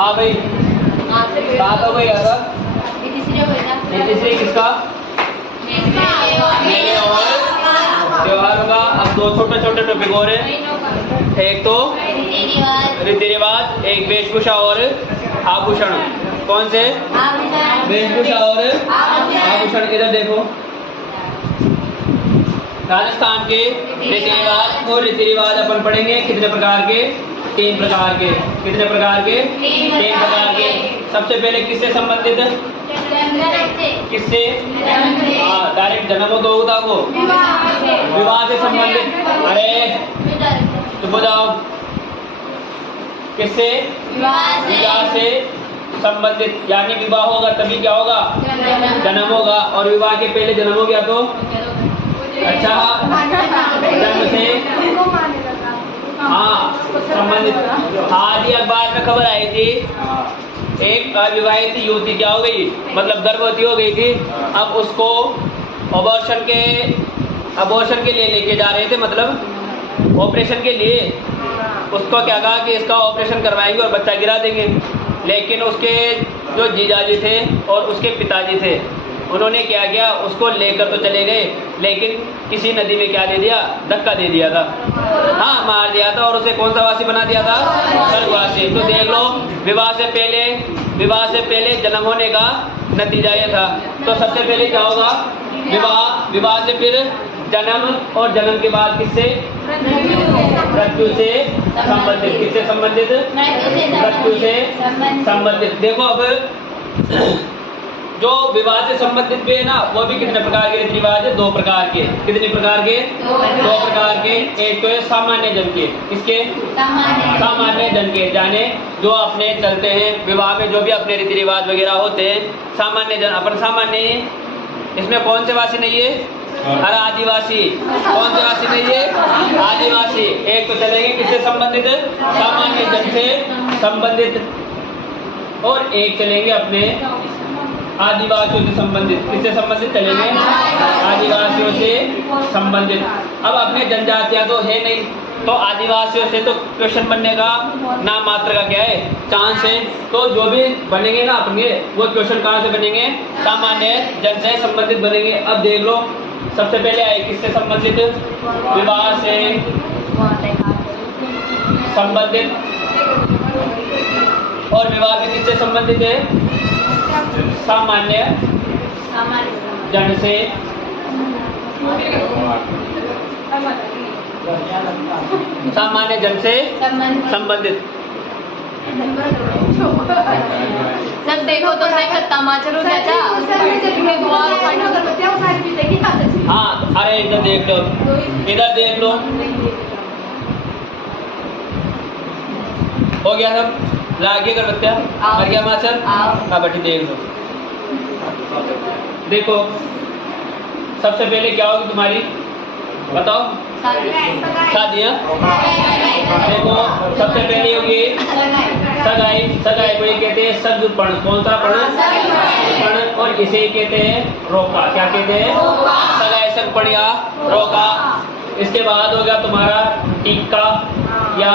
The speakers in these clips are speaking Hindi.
हाँ भाई, सात हो गई यार। ये तीसरी किसका? मेले और त्योहारों का। अब दो छोटे छोटे टॉपिक और हैं। एक तो रीति रिवाज, एक वेशभूषा और आभूषण। कौन से? वेशभूषा और आभूषण। इधर देखो, राजस्थान के रीति रिवाज। और रीति रिवाज अपन पढ़ेंगे कितने प्रकार के? 3 प्रकार के। कितने प्रकार के? 3 प्रकार के। सबसे पहले किससे संबंधित? किससे? हाँ, डायरेक्ट जन्म तो होता वो विवाह से संबंधित। अरे चुप हो जाओ। किससे? विवाह से संबंधित, यानी विवाह होगा तभी क्या होगा? जन्म होगा। और विवाह के पहले जन्म हो गया तो अच्छा, जन्म से हाँ संबंधित। आज ही अखबार में खबर आई थी, एक अविवाहित युवती क्या हो गई, मतलब गर्भवती हो गई थी। अब उसको अबॉर्शन के लिए लेके जा रहे थे, मतलब ऑपरेशन के लिए। उसको क्या कहा कि इसका ऑपरेशन करवाएंगे और बच्चा गिरा देंगे। लेकिन उसके जो जीजाजी थे और उसके पिताजी थे, उन्होंने क्या किया, उसको लेकर तो चले गए, लेकिन किसी नदी में क्या दे दिया? धक्का दे दिया था। हाँ, मार दिया था। और उसे कौन सा वासी बना दिया था? स्वर्गवासी। तो देख लो, विवाह से पहले जन्म होने का नतीजा ये था। तो सबसे पहले क्या होगा? विवाह। विवाह से फिर जन्म, और जन्म के बाद किससे? मृत्यु से संबंधित। किससे संबंधित? मृत्यु से संबंधित। देखो, अब जो विवाह से संबंधित भी है ना, वो भी कितने प्रकार के रीति रिवाज है? 2 प्रकार के। कितने प्रकार के? 2 प्रकार के। एक तो है सामान्य जन के। किसके? सामान्य जन के, जाने जो अपने चलते हैं विवाह में, जो भी अपने रीति रिवाज वगैरह होते हैं, सामान्य जन। अपन सामान्य, इसमें कौन से वासी नहीं है? अरे आदिवासी। कौन से वासी नहीं है? आदिवासी। एक तो चलेंगे किससे संबंधित? सामान्य जन से संबंधित। और एक चलेंगे अपने आदिवासियों से संबंधित। किससे संबंधित चलेंगे? आदिवासियों से संबंधित। अब अपने जनजातियां तो है नहीं, तो आदिवासियों से तो क्वेश्चन बनने का नाम मात्र का क्या है? चांस है। तो जो भी बनेंगे ना अपने, वो क्वेश्चन कहाँ से बनेंगे? सामान्य जन से संबंधित बनेंगे। अब देख लो, सबसे पहले आए किससे संबंधित? विवाह से संबंधित। और विवाह भी किससे संबंधित है? सामान्य जन से। सामान्य जन से संबंधित। सर देखो तो सही खत्ता माचर हो जाता। हाँ, अरे इधर देख लो, इधर देख लो, हो गया सब। लागे कर बच्चा, कर गया माचर। हाँ बेटी देख लो। देखो, सबसे पहले क्या होगी तुम्हारी? बताओ। शादी। देखो, सबसे पहले होगी सगाई। सगाई को ये कहते हैं सगपण। कौन सा पण? सगपण। और इसे कहते हैं रोका। क्या कहते हैं? सगाई, सगपण या रोका। इसके बाद होगा तुम्हारा टीका या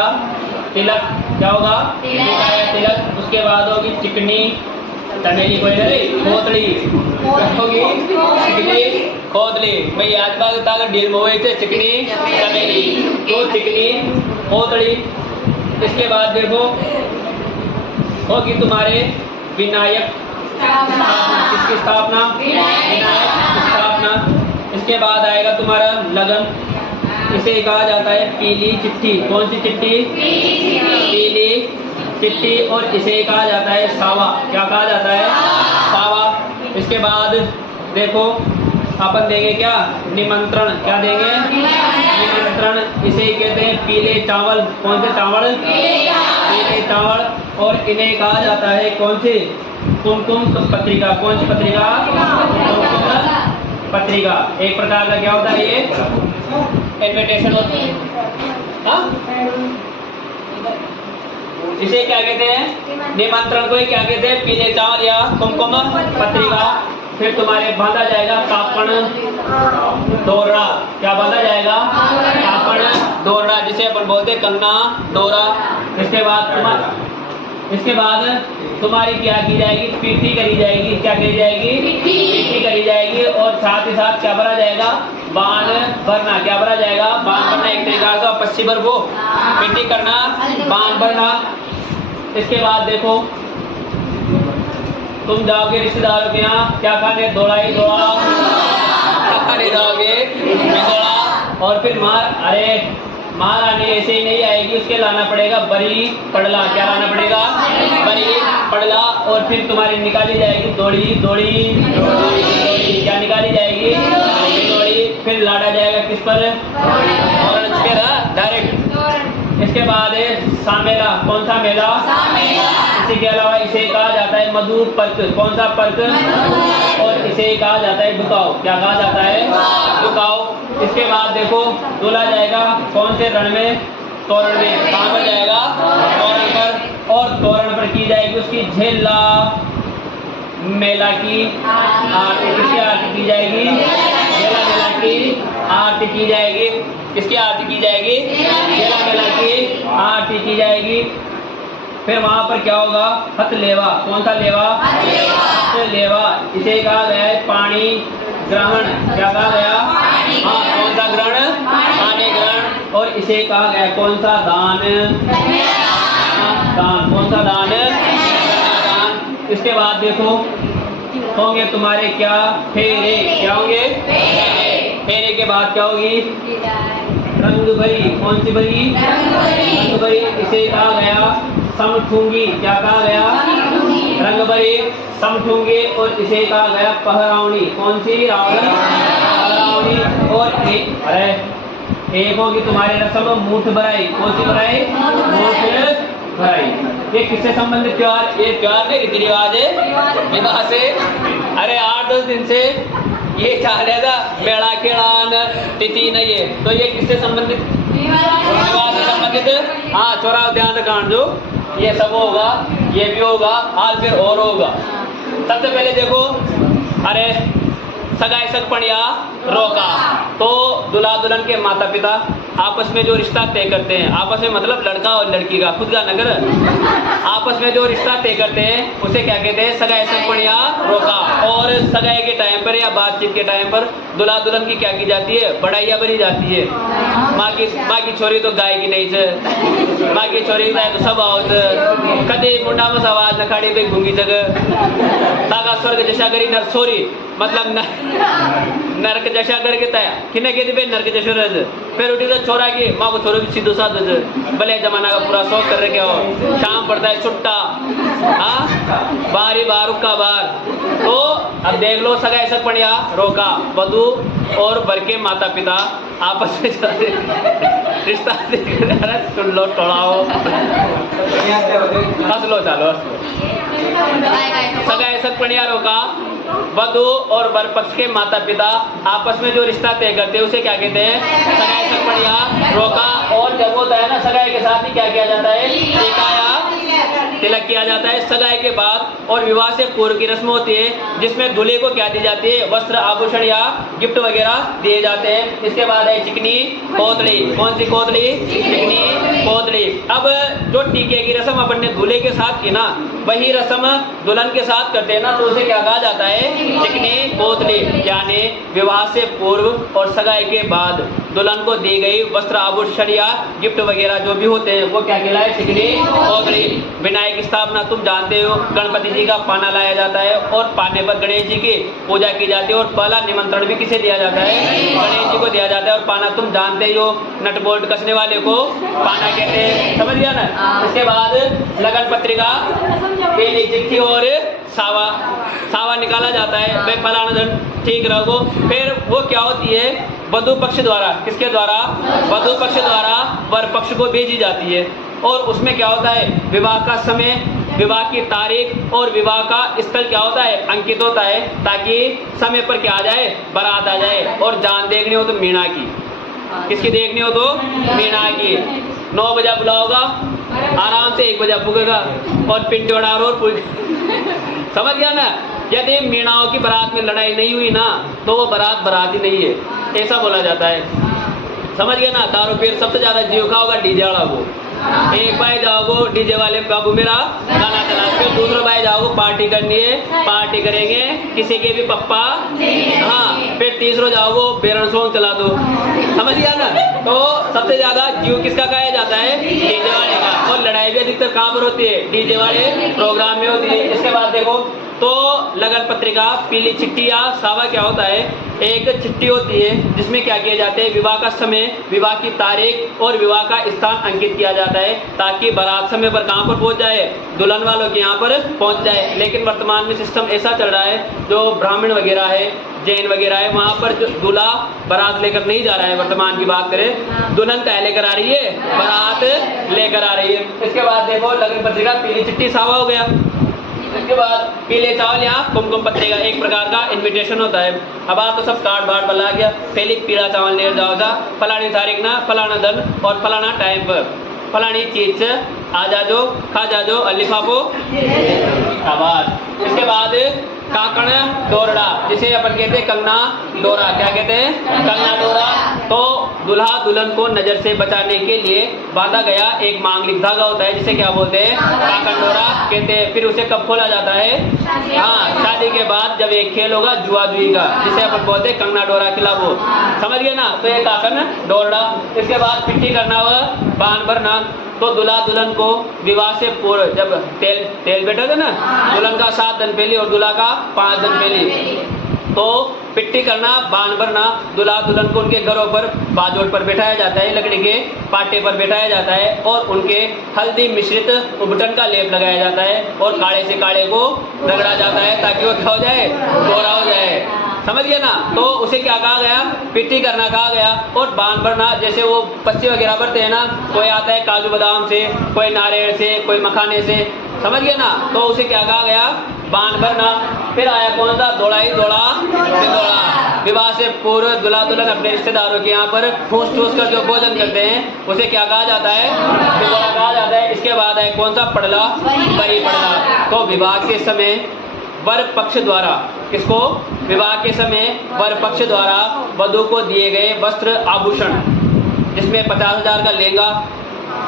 तिलक। क्या होगा? टीका या तिलक। उसके बाद होगी चिकनी, चमेली, कोई नहीं, खोतड़ी। क्या होगी? चिकनी, खोतली। भाई आज बाग ताकत डील में हुए थे चिकनी, चमेली। तो चिकनी, खोतड़ी। इसके बाद देखो होगी तुम्हारे विनायक। किसकी स्थापना? विनायक की स्थापना। इसके बाद आएगा तुम्हारा लगन। इसे कहा जाता है पीली चिट्ठी। कौन सी चिट्ठी? पीली चिट्ठी। और इसे कहा जाता है सावा। क्या कहा जाता है? सावा। इसके बाद देखो, अपन देंगे क्या? निमंत्रण। क्या देंगे? निमंत्रण। इसे कहते हैं पीले चावल। कौन से चावल? पीले चावल। और इन्हें कहा जाता है कौन सी? कुमकुम पत्रिका। कौन सी पत्रिका? कुमकुम पत्रिका। एक प्रकार का क्या होता है? ये इन्विटेशन होती है। हाँ, इसे क्या कहते हैं? निमंत्रण को क्या कहते हैं? पीले चावल या कुमकुम पत्रिका। फिर तुम्हारे बांधा जाएगा कापण दोरा। क्या बांधा जाएगा? कापण दोरा, जिसे अपन बोलते कंगना दोरा। इसके बाद इसके बाद तुम्हारी क्या की जाएगी, पीठी करी जाएगी। क्या करी जाएगी, पीठी करी जाएगी। और साथ ही साथ क्या भरा जाएगा, बाण भरना। क्या भरा जाएगा, बाण भरना। एक तरीका से पश्ची भर को पीठी करना, बाण भरना। इसके बाद देखो तुम जाओगे रिश्तेदारों के यहाँ, क्या खाने, दौड़ा ही दौड़ा खाने जाओगे, दौड़ा। और फिर मार आने ऐसे ही नहीं आएगी, उसके लाना पड़ेगा बरी पड़ला। क्या लाना पड़ेगा, बरी पड़ला। और फिर तुम्हारी निकाली जाएगी दौड़ी दौड़ी दौड़ी। क्या निकाली जाएगी, दौड़ी। फिर लाड़ा जाएगा किस पर, डायरेक्ट। इसके बाद है सामेला। कौन सा मेला, इसी के अलावा इसे कहा जाता है मधु पर्क। कौन सा पर्क, और इसे कहा जाता है डुकाओ। क्या कहा जाता है, डुकाओ। इसके बाद देखो दूल्हा जाएगा कौन से रण में, तोरण में। कहाँ पर जाएगा, तोरण पर। और तोरण पर की जाएगी उसकी झेला मेला की आरती। किसकी आरती की जाएगी, झेला मेला की आरती की जाएगी। किसकी आरती की जाएगी, झेला मेला की आरती की जाएगी। फिर वहां पर क्या होगा, हथ लेवा। कौन सा लेवा, हथ लेवा। इसे कहा गया है पानी ग्रहण। क्या कहा गया, हाँ कौन सा ग्रहण, पानी ग्रहण। और इसे कहा गया कौन सा, दान, दान। कौन सा दान, दान। इसके बाद देखो होंगे तुम्हारे क्या, फेरे। क्या होंगे, फेरे के बाद क्या होगी, रंग भरी। कौन सी भरी, रंग भरी। इसे कहा गया समठूंगी। क्या कहा गया, रंग भरी समठूंगी। और इसे कहा गया पहरावनी। कौन सी, पहरावनी। और एक होगी तुम्हारी रस्म मूठ भराई। कौन सी भराई, मूठ भराई। ये किससे संबंधित त्योहार, ये त्योहार नहीं रीति रिवाज है, विवाह से। अरे 8-10 दिन से ये चाह रहा था बेड़ा केड़ान तिथि नहीं है, तो ये किससे संबंधित, विवाह से संबंधित। हाँ चौराव ध्यान रखना, जो ये सब होगा, ये भी होगा, आज फिर और होगा। सबसे पहले देखो, अरे सगाई सगपणिया रोका। तो दूल्हा दुल्हन के माता पिता आपस में जो रिश्ता तय करते हैं, आपस में मतलब लड़का और लड़की का, खुद का नगर, आपस में जो रिश्ता तय करते हैं उसे क्या कहते हैं, सगाई सगपणिया रोका। और सगाई के टाइम पर या बातचीत के टाइम पर दूल्हा दुल्हन की क्या की जाती है, बढ़ाइया बनी जाती है। माँ की छोरी तो गाय की नहीं है, माँ की छोरी तो सब आवत कदे मुंडा में आवाज नखाड़ी पे घूंगी जगह तागा स्वर्ग जैसा करी नर छोरी, मतलब नरक जैसा करके तय किने के दिबे नरक जैसा रज। फिर उठी तो छोरा की माँ को छोरो भी सीधो साध भले जमाना का पूरा शौक कर रखे हो। शाम पड़ता है छुट्टा, हाँ बारी बार का बार। तो अब देख लो सगाई सगपणिया रोका। वधू और वर के माता पिता आपस में रिश्ता सुन लो टोड़ाओ हंस लो चालो। सगाई सगपणिया रोका। वधू और वर पक्ष के माता पिता आपस में जो रिश्ता तय करते हैं उसे क्या कहते हैं, सगाई सगपणिया रोका। और जब होता है ना सगाई के साथ ही क्या किया जाता है, टीका या तिलक किया जाता है सगाई के बाद। और विवाह से पूर्व की रस्म होती है जिसमें दूल्हे को क्या दी जाती है, वस्त्र आभूषण या गिफ्ट वगैरह दिए जाते हैं। इसके बाद है चिकनी कोतड़ी। कौन सी कोतड़ी, चिकनी कोतड़ी। अब जो टीके की रस्म अपन ने दूल्हे के साथ की ना, वही रस्म दुल्हन के साथ करते हैं ना, तो उसे क्या कहा जाता है, चिकनी कोतड़ी। यानी विवाह से पूर्व और सगाई के बाद दुल्हन को दी गई वस्त्र आभूषण या गिफ्ट वगैरह जो भी होते हैं वो क्या कहलाए, चिकनी कोतड़ी। विनायक स्थापना तुम जानते हो, गणपति जी का पाना लाया जाता है और पाने पर गणेश जी की पूजा की जाती है। और पहला निमंत्रण भी किसे दिया जाता है, गणेश जी को दिया जाता है। और पाना तुम जानते हो, नट बोल्ट कसने वाले को पाना कहते हैं, समझ गया ना। इसके बाद लगन पत्रिका, पहली चिट्ठी और सावा निकाला जाता है, भाई फलाना दिन ठीक रहो। फिर वो क्या होती है, वधु पक्ष द्वारा, किसके द्वारा, वधु पक्ष द्वारा वर पक्ष को भेजी जाती है। और उसमें क्या होता है, विवाह का समय, विवाह की तारीख और विवाह का स्थल क्या होता है, अंकित होता है, ताकि समय पर क्या आ जाए, बारात आ जाए। और जान देखनी हो तो मीणा की, किसकी देखनी हो तो मीणा की। 9 बजे बुलाओगा, आराम से 1 बजे पुगेगा और पिंटोड़ा और समझ गया ना। यदि मीणाओं की बारात में लड़ाई नहीं हुई ना, तो वो बारात बारात ही नहीं है, ऐसा बोला जाता है, समझ गया ना। दारू पीर सबसे ज्यादा जियो का होगा डीजे वाला, वो एक भाई जाओगे डीजे वाले बाबू मेरा गाना चला, फिर दूसरा भाई जाओगे पार्टी करनी है, पार्टी करेंगे किसी के भी पप्पा, हाँ, फिर तीसरा जाओगे बेरन सॉन्ग चला दो, समझ गया ना। तो सबसे ज्यादा जीव किसका गाया जाता है? डीजे वाले का। और लड़ाई भी अधिकतर कहाँ पर होती है? डीजे वाले प्रोग्राम में होती है। इसके बाद देखो तो लगन पत्रिका, पीली चिट्ठी या सावा क्या होता है? एक चिट्ठी होती है जिसमें क्या किया जाता है? विवाह का समय, विवाह की तारीख और विवाह का स्थान अंकित किया जाता है ताकि बारात समय पर कहाँ पर पहुंच जाए? दुल्हन वालों के यहाँ पर पहुंच जाए। लेकिन वर्तमान में सिस्टम ऐसा चल रहा है, जो ब्राह्मण वगैरह है, जैन वगैरह है, वहाँ पर जो दूल्हा बारात लेकर नहीं जा रहा है। वर्तमान की बात करें, दुल्हन क्या लेकर आ रही है? बारात लेकर आ रही है। इसके बाद देखो लगन पत्रिका, पीली चिट्ठी सावा हो गया। इसके बाद पीले चावल या कुमकुम पत्रिका, एक प्रकार का इनविटेशन होता है। अब आप तो सब कार्ड बार्ड बना गया, पहले पीला चावल ले जाओ जा, फलानी तारीख ना, फलाना दिन और फलाना टाइम पर फलानी चीज से आ जाजो, खा जाजो, लिफाफो आवाज। इसके बाद काकण डोरड़ा, जिसे अपन कहते हैं कंगना डोरा। क्या कहते हैं? कंगना डोरा। तो दुल्हा दुल्हन को नजर से बचाने के लिए बांधा गया एक मांगलिक धागा होता है, जिसे क्या बोलते हैं? काकण डोरा कहते हैं। फिर उसे कब खोला जाता है? हाँ, शादी के बाद जब एक खेल होगा जुआ जुई का, जिसे अपन बोलते हैं कंगना डोरा खिलाओ, समझ गए ना। तो ये काकण डोरड़ा। इसके बाद पिट्ठी करना व बान भरना। तो दूल्हा दुल्हन को विवाह से पूर्व जब तेल बैठा था ना, दुल्हन का 7 दिन पहले और दूल्हा का 5 दिन पहले, तो पिट्टी करना, बान भरना, दूल्हा दुल्हन को उनके घरों पर बाजोट पर बैठाया जाता है, लकड़ी के पाटे पर बैठाया जाता है और उनके हल्दी मिश्रित उबटन का लेप लगाया जाता है और काढ़े से काढ़े को रगड़ा जाता है ताकि वो क्या हो जाए? गोरा हो जाए, समझ गए ना। तो उसे क्या कहा गया? पिट्टी करना कहा गया। और बांध भरना, जैसे वो पत्ती वगैरह भरते हैं ना, कोई आता है काजू बादाम से, कोई नारियल से, कोई मखाने से, समझ गए ना। तो उसे क्या कहा गया? बांध भरना। फिर आया कौन सा? दौड़ा ही दौड़ा दौड़ा। विवाह से पूर्व दूल्हा दुल्हन अपने रिश्तेदारों के यहाँ पर ठूस ठूस कर जो भोजन करते हैं उसे क्या कहा जाता है? दौड़ा कहा जाता है। इसके बाद है कौन सा? पड़ला, बरी पड़ला। तो विवाह के समय वर पक्ष द्वारा, किसको? विवाह के समय वर पक्ष द्वारा वधू को दिए गए वस्त्र आभूषण, जिसमें 50,000 का लहंगा,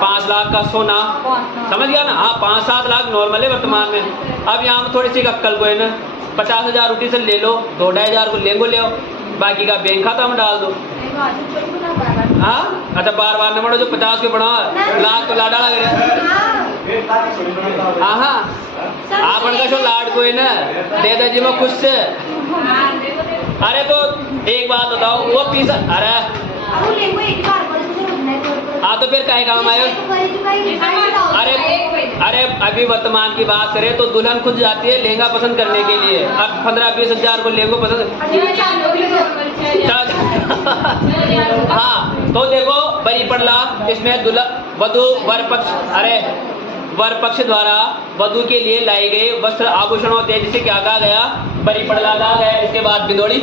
5 लाख का सोना, समझ गया ना। हाँ, 5-7 लाख नॉर्मल है वर्तमान में। अब यहाँ थोड़ी सी अक्कल को है ना, 50,000 रोटी से ले लो, 2-2.5 को लहंगो ले आओ, बाकी का बैंक खाता में डाल दो। हाँ, अच्छा बार न बढ़ो, जो 50 के बढ़ा लाख तो लाडा लग रहा। हाँ हाँ, आप का लाड को है ना दे दे जी मैं खुश से। अरे तो एक बात बताओ, वो 30, अरे हाँ तो फिर कहे काम आयो। अरे अभी वर्तमान की बात करें तो दुल्हन खुद जाती है लहंगा पसंद करने के लिए। अब 15-20 हजार को लहंगा पसंद। हाँ, तो देखो बरी पड़ला, इसमें दुल्हा वधू वर पक्ष, अरे वर पक्ष द्वारा वधू के लिए लाए गए वस्त्र आभूषण होते हैं, जिसे क्या कहा गया? बरी पड़ला कहा गया। इसके बाद बिंदोड़ी,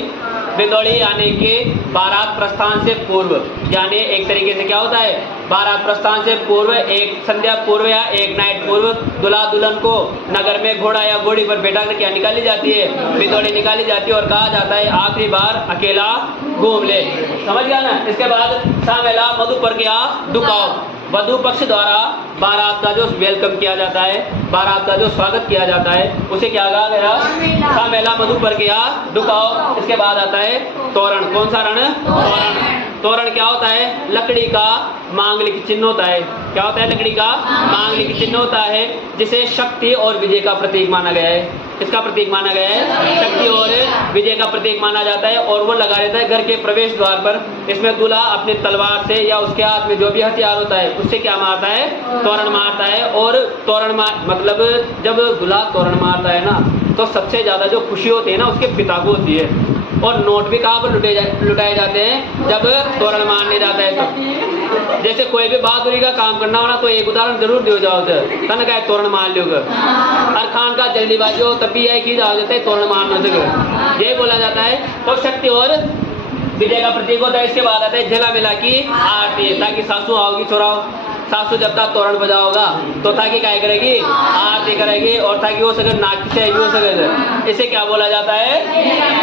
बिंदोड़ी यानी कि बारात प्रस्थान से पूर्व, यानी एक तरीके से क्या होता है? बारात प्रस्थान से पूर्व, एक संध्या पूर्व या एक नाइट पूर्व दूल्हा दुल्हन को नगर में घोड़ा या घोड़ी पर बैठा कर क्या निकाली जाती है? बिंदोड़ी निकाली जाती है और कहा जाता है आखिरी बार अकेला घूम ले, समझ गया ना। इसके बाद सामेला मधु पर क्या? दुकाओ। वधु पक्ष द्वारा बारात का जो वेलकम किया जाता है, बारात का जो स्वागत किया जाता है, उसे क्या कहा गया? सामेला मधु पर क्या? दुकाओ। इसके बाद आता है तोरण। कौन सा रण? तोरण। तोरण क्या होता है? लकड़ी का मांगलिक चिन्ह होता है। क्या होता है? लकड़ी का मांगलिक चिन्ह होता है, जिसे शक्ति और विजय का प्रतीक माना गया है। इसका प्रतीक माना गया है, शक्ति और विजय का प्रतीक माना जाता है और वो लगा रहता है घर के प्रवेश द्वार पर। इसमें दूल्हा अपने तलवार से या उसके हाथ में जो भी हथियार होता है उससे क्या मारता है? तोरण मारता है। और तोरण मतलब जब दूल्हा तोरण मारता है ना, तो सबसे ज्यादा जो खुशी होती है ना उसके पिता को होती है। और नोट भी कहाँ पर लुटाए जाते हैं? जब तोरण मारने जाता है तो। जैसे कोई भी बहादुरी का काम करना हो ना, तो एक उदाहरण जरूर दियो जाओ, तन का तोरण मार लियो। और खान का जल्दीबाजी हो तब भी यही की जा जाता है तोरण मारने से, यही बोला जाता है। तो शक्ति और विजय का प्रतीक होता है। इसके बाद आता है झेला मिला की आरती, ताकि सासू आओगी छोराओ, सासू जब तक तोरण बजाओगा तो ताकि क्या करेगी? आरती करेगी और ताकि वो सके नाक से हो सके, इसे क्या बोला जाता है?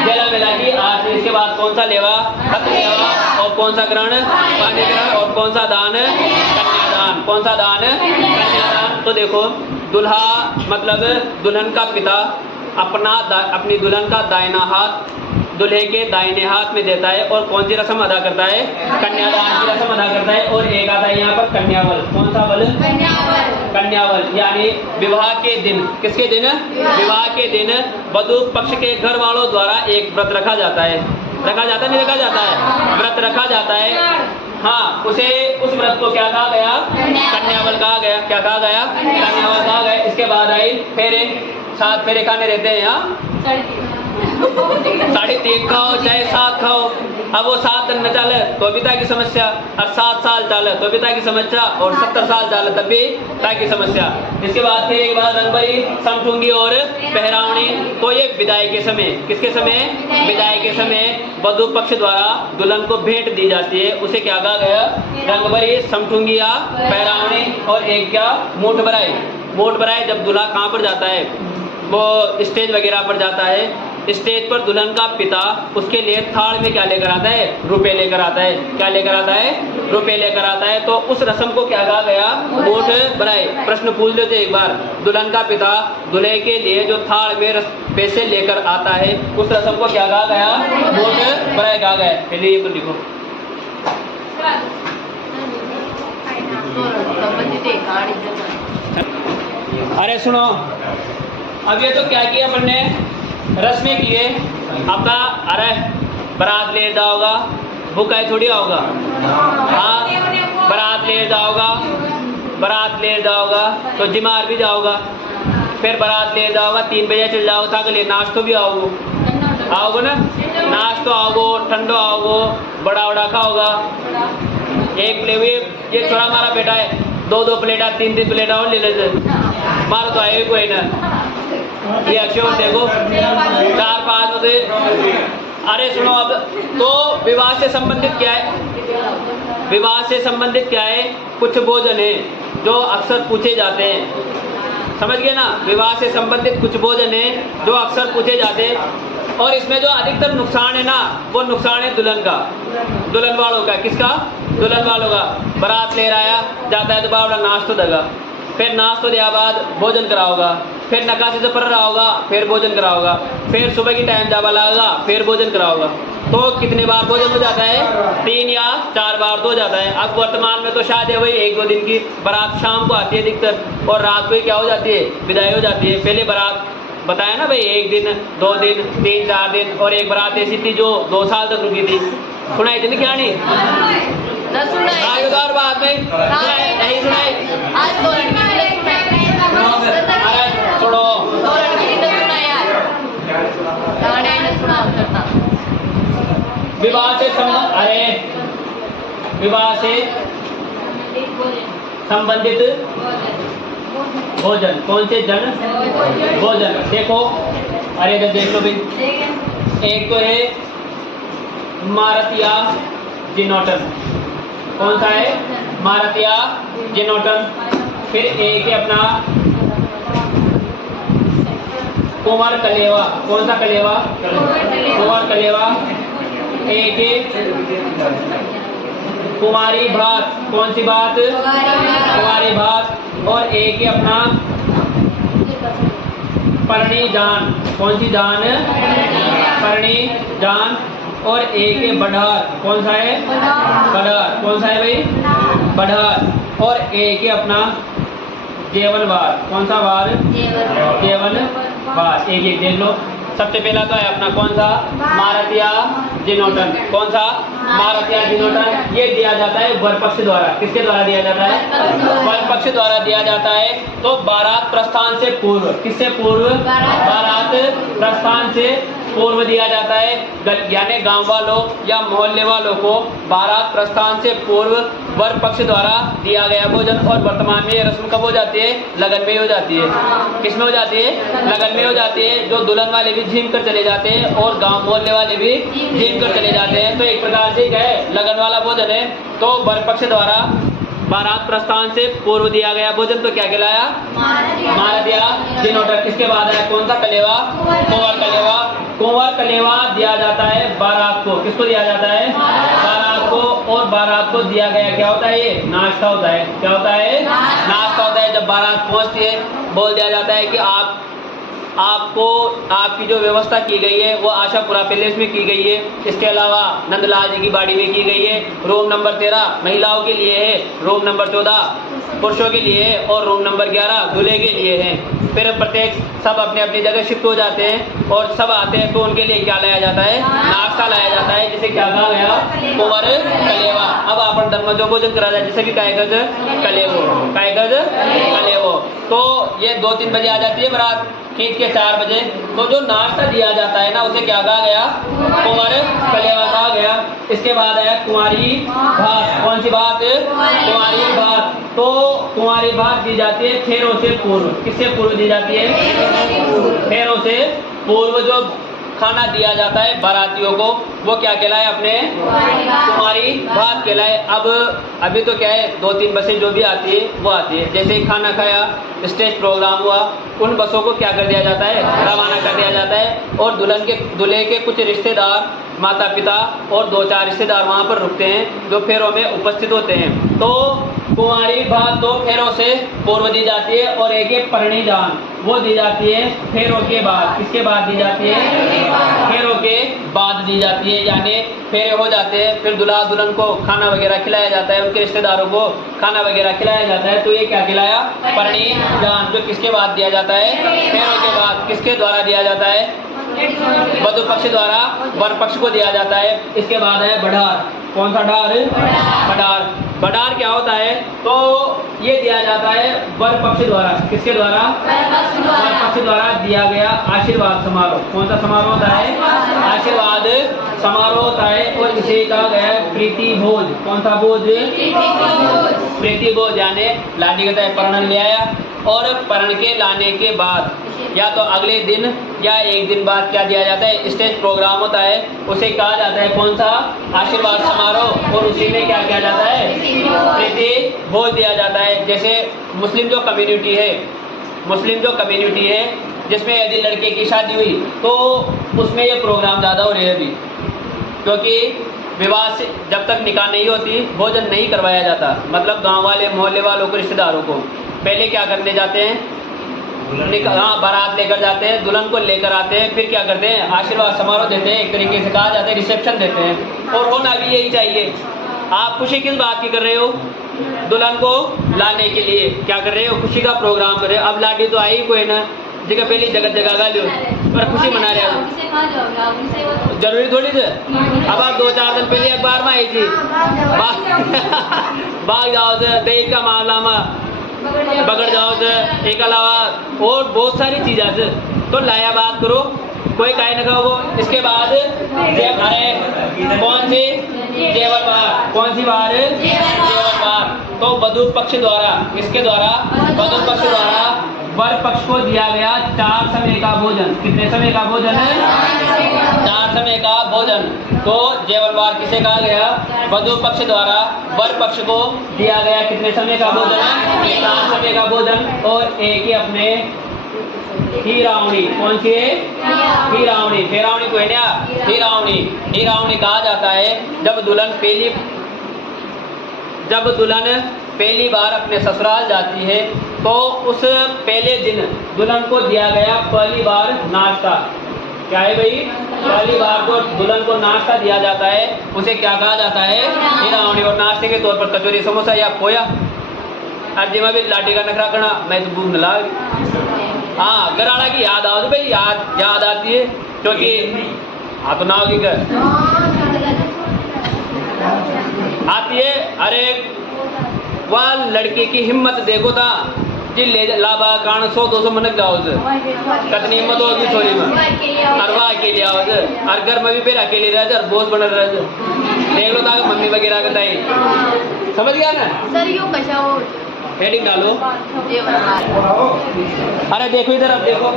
झेला मिला की आरती। इसके बाद कौन सा लेवा? हक लेवा। और कौन सा ग्रहण? पानी ग्रहण। और कौन सा दान? कन्यादान। कन्यादान। कौन सा दान? कन्यादान। तो देखो, दुल्हा मतलब दुल्हन का पिता अपनी दुल्हन का दाहिना हाथ दूल्हे के दाहिने हाथ में देता है और कौन सी रस्म अदा करता है? कन्यादान की रस्म अदा करता है। और एक आता है यहाँ पर कन्यावल। कौन सा बल? कन्यावल, यानी विवाह के दिन। किसके दिन? विवाह के दिन वधू पक्ष के घर वालों द्वारा एक व्रत रखा जाता है। रखा जाता है, नहीं रखा जाता है? व्रत रखा जाता है। हाँ, उसे उस व्रत को क्या कहा गया? कन्यावल कहा गया। क्या कहा गया? कन्यावल कहा गया। इसके बाद आई फेरे। 7 फेरे खाने रहते हैं यहाँ। 3.5 खाओ चाहे 7 खाओ। अब वो 7 दिन न चले तो भी ताकि समस्या, और 7 साल चले तो भी ताकि समस्या, और 70 साल चले तब भी ताकि समस्या। इसके बाद फिर एक बार रंगभरी, समठूंगी और पहरावनी। तो ये विदाई के समय, किसके समय? विदाई के समय वधू पक्ष द्वारा दुल्हन को भेंट दी जाती है। उसे क्या कहा गया? रंगभरी, समठूंगी या पहरावनी। और एक क्या? मूठ भराई। मूठ भराई जब दूल्हा कहाँ पर जाता है? वो स्टेज वगैरह पर जाता है। स्टेज पर दुल्हन का पिता उसके लिए थाल में क्या लेकर आता है? रुपए लेकर आता है। क्या लेकर आता है? रुपए लेकर आता है। तो उस रस्म को क्या कहा गया? मूठ भराई। प्रश्न पूछ लेते एक बार, दुल्हन का पिता दूल्हे के लिए जो थाल में पैसे लेकर आता है उस रस्म को क्या कहा गया? मूठ भराई कहा गया। पहले ये तो लिखो। अरे सुनो, अब ये तो क्या किया अपन ने? रस्में किए। अपना अरे बारात ले जाओगा, भूखा थोड़ी आओगा। हाँ, बारात ले जाओगा, बारात ले जाओगा तो जिमार भी जाओगा। फिर बारात ले जाओगा, 3 बजे चल जाओ था के लिए नाश्तो भी आओगे ना? नाश्तो आओगो, ठंडो आओगो, बड़ा बड़ा खाओगा। एक प्लेट, ये छोरा हमारा बेटा है, 2 प्लेटा 3 प्लेटा और ले लेते। मारो तो आए कोई ना, ये अक्षर देखो 4-5 होते। अरे सुनो, अब तो विवाह से संबंधित क्या है? विवाह से संबंधित क्या है? कुछ भोजन है जो अक्सर पूछे जाते हैं। समझ गए ना? विवाह से संबंधित कुछ भोजन है जो अक्सर पूछे जाते हैं। और इसमें जो अधिकतर नुकसान है ना, वो नुकसान है दुल्हन का, दुल्हन वालों का। किसका? दुल्हन वालों का। बारात ले आया जाता है तो बावड़ा नाश्तो देगा, फिर नाश्तो दिया बाद भोजन कराओगा, फिर नकाशी से पढ़ रहा होगा, फिर भोजन कराओगा, फिर सुबह की टाइम जावा लगेगा, फिर भोजन कराओगा। तो कितने बार भोजन हो जाता है? 3 या 4 बार तो हो जाता है। अब वर्तमान में तो शायद है वही 1-2 दिन की बारात शाम को आती है अधिकतर, और रात को ही क्या हो जाती है? विदाई हो जाती है। पहले बारात बताया ना भाई, 1 दिन, 2 दिन, 3-4 दिन, और एक बारात ऐसी थी जो 2 साल तक रुकी थी। सुनाई थी क्या? नहीं और बात में नहीं सुनाई। अरे सुनो, विवाह से संबंधित भोजन। कौन से जन? भोजन। देखो, अरे इधर देख लो भाई। एक तो है मारत या जिनोटन। कौन सा है? मारत या जिनोटन। फिर एक है अपना कुंवर कलेवा। कौन सा कलेवा? कुंवर कलेवा। एक है कुमारी भात। कौन सी बात? कुमारी भात। और एक है अपना परणी जान। कौन सी जान? परणी जान। और एक है बढ़ार। कौन सा है? बढ़ार। कौन सा है भाई? बढ़ार। और एक है अपना जेवन वार। कौन सा वार? जेवन वार। एक देख लो। सबसे पहला तो है अपना कौन सा? मारत या जिनोटन। कौन सा? मारत या जिनोटन। ये दिया जाता है वर पक्ष द्वारा। किसके द्वारा दिया जाता है? वर पक्ष द्वारा दिया जाता है। तो बारात प्रस्थान से पूर्व। किससे पूर्व? बारात प्रस्थान से पूर्व दिया जाता है। यानी गांव वालों या मोहल्ले वालों को बारात प्रस्थान से पूर्व वर पक्ष द्वारा दिया गया भोजन। और वर्तमान में ये रस्म कब हो जाती है? लगन में हो जाती है। किसमें हो जाती है? लगन में हो जाती है। जो दुल्हन वाले भी झीम कर चले जाते हैं और गांव मोहल्ले वाले भी झीम कर चले जाते हैं। तो एक प्रकार से गए लगन वाला भोजन है। तो वर पक्ष द्वारा बारात प्रस्थान से पूर्व दिया गया भोजन तो क्या कहलाया? मारत या जिनोटन। किसके बाद है? कौन सा कलेवा? कुंवर कलेवा। कुंवर कलेवा दिया जाता है बारात को। किसको दिया जाता है? बारात को और बारात को दिया गया क्या होता है? ये नाश्ता होता है। क्या होता है? नाश्ता होता है। जब बारात पहुंचती है बोल दिया जाता है कि आपको आपकी जो व्यवस्था की गई है वो आशापुरा पैलेस में की गई है। इसके अलावा नंदलाल जी की बाड़ी में की गई है। रूम नंबर 13 महिलाओं के लिए है, रूम नंबर 14 पुरुषों के लिए है और रूम नंबर 11 दूल्हे के लिए है। फिर प्रत्येक सब अपने अपनी जगह शिफ्ट हो जाते हैं और सब आते हैं तो उनके लिए क्या लाया जाता है? नाश्ता लाया जाता है, जिसे क्या कहा गया? कुंवर कलेवा। अब अपन धर्म जो भोजन करा जाए जिसे भी कायगज कलेवो, कायगज कलेवो। तो ये 2-3 बजे आ जाती है बारात, खींच के 4 बजे। तो जो नाश्ता दिया जाता है ना उसे क्या कहा गया? कुंवर कलेवा कहा गया। इसके बाद है कुंवारी भात। कौन सी बात? कुंवारी भात। तो कुंवारी भात दी जाती है फेरों से पूर्व। किससे पूर्व दी जाती है? फेरों से पूर्व जो खाना दिया जाता है बारातियों को वो क्या कहलाए? अपने कुंवारी भात कहलाए। अब अभी तो क्या है 2-3 बसें जो भी आती है वो आती है। जैसे ही खाना खाया, स्टेज प्रोग्राम हुआ, उन बसों को क्या कर दिया जाता है? रवाना कर दिया जाता है। और दूल्हे के कुछ रिश्तेदार, माता पिता और 2-4 रिश्तेदार वहाँ पर रुकते हैं जो फेरों में उपस्थित होते हैं। तो कुंवारी भात 2 फेरों से पूर्व दी जाती है और एक परणी दान वो दी जाती है फेरों के बाद। किसके बाद दी जाती है? फेरों के बाद दी जाती है। यानी फेरे हो जाते हैं, फिर दूल्हा दुल्हन को खाना वगैरह खिलाया जाता है, उनके रिश्तेदारों को खाना वगैरह खिलाया जाता है। तो ये क्या खिलाया? परणी दान, जो किसके बाद दिया जाता है? फेरों के बाद। किसके द्वारा दिया जाता है? वधु पक्ष द्वारा वर पक्ष को दिया जाता है। इसके बाद है बड़ार। कौन सा डार? बड़ार। बड़ार क्या होता है? तो ये दिया जाता है वर पक्ष द्वारा। किसके द्वारा? वर पक्ष द्वारा दिया गया आशीर्वाद समारोह। कौन सा समारोह होता है? आशीर्वाद समारोह होता है। और इसे कहा गया है प्रीति भोज। कौन सा भोज? प्रीति भोज। यानी लाडी कहता है परण ले आया और परण के लाने के बाद या तो अगले दिन या एक दिन बाद क्या दिया जाता है? स्टेज प्रोग्राम होता है, उसे कहा जाता है कौन सा? आशीर्वाद समारोह। और उसी में क्या किया जाता है? प्रीति भोज दिया जाता है। जैसे मुस्लिम जो कम्युनिटी है जिसमें यदि लड़के की शादी हुई तो उसमें ये प्रोग्राम ज़्यादा हो रहे हैं अभी, क्योंकि विवाह से जब तक निकाह नहीं होती भोजन नहीं करवाया जाता। मतलब गांव वाले मोहल्ले वालों को, रिश्तेदारों को पहले क्या करने जाते हैं? हाँ, बारात लेकर जाते हैं, दुल्हन को लेकर आते हैं, फिर क्या करते हैं? आशीर्वाद समारोह देते हैं। एक तरीके से कहा जाता है रिसेप्शन देते हैं। और होना भी यही चाहिए। आप खुशी किस बात की कर रहे हो? दुल्हन को लाने के लिए क्या कर रहे हो? खुशी का प्रोग्राम कर रहे हो। अब लाडी तो आई कोई ना, जगह पहली जगह गा लो पर खुशी मना रहे हो। जरूरी थोड़ी थे। अब आप 2-4 दिन पहले अखबार में आई थी, भाग जाओ से देख का मामला में बगड़ जाओ से, एक अलावा और बहुत सारी चीज़ें से। तो लाया बात करो, कोई काहे न कहो। इसके बाद कौन सी? जेवर बार। कौन सी बार? जेवर बार। तो वधु पक्ष द्वारा, किसके द्वारा? वधु पक्ष द्वारा वर पक्ष को दिया गया 4 समय का भोजन। कितने समय का भोजन है? 4 समय का भोजन। तो जेवर बार किसे कहा गया? वधु पक्ष द्वारा वर पक्ष को दिया गया कितने समय का भोजन है? 4 समय का भोजन। और एक ही अपने हीरावणी। कौन सी है? हीरावणी। फेरावणी को है ना? हीरावणी। हीरावणी कहा जाता है जब दुल्हन पहली बार अपने ससुराल जाती है तो उस पहले दिन दुल्हन को दिया गया पहली बार नाश्ता। क्या है भाई? पहली बार को दुल्हन को नाश्ता दिया जाता है, उसे क्या कहा जाता है? हीरावणी। और नाश्ते के तौर पर कचौरी, समोसा या पोया। अर्जी में भी लाठी का नखरा करना, मैं तो भूख न लाग। हाँ, गराड़ा की याद आओ भाई, याद आती है क्योंकि हाँ तो ना होगी कर आती है। अरे वह लड़के की हिम्मत देखो था जी, ले लाभा कान 100-200 मनक जाओ से कतनी हिम्मत होगी छोरी में। अरवा अकेले आओ से, और घर में भी फिर अकेले रह जाए, बोझ बन रहे थे। देख लो ताकि मम्मी वगैरह बताई, समझ गया ना सर? यो कशा हो हेडिंग डालो। अरे देखो इधर, अब देखो,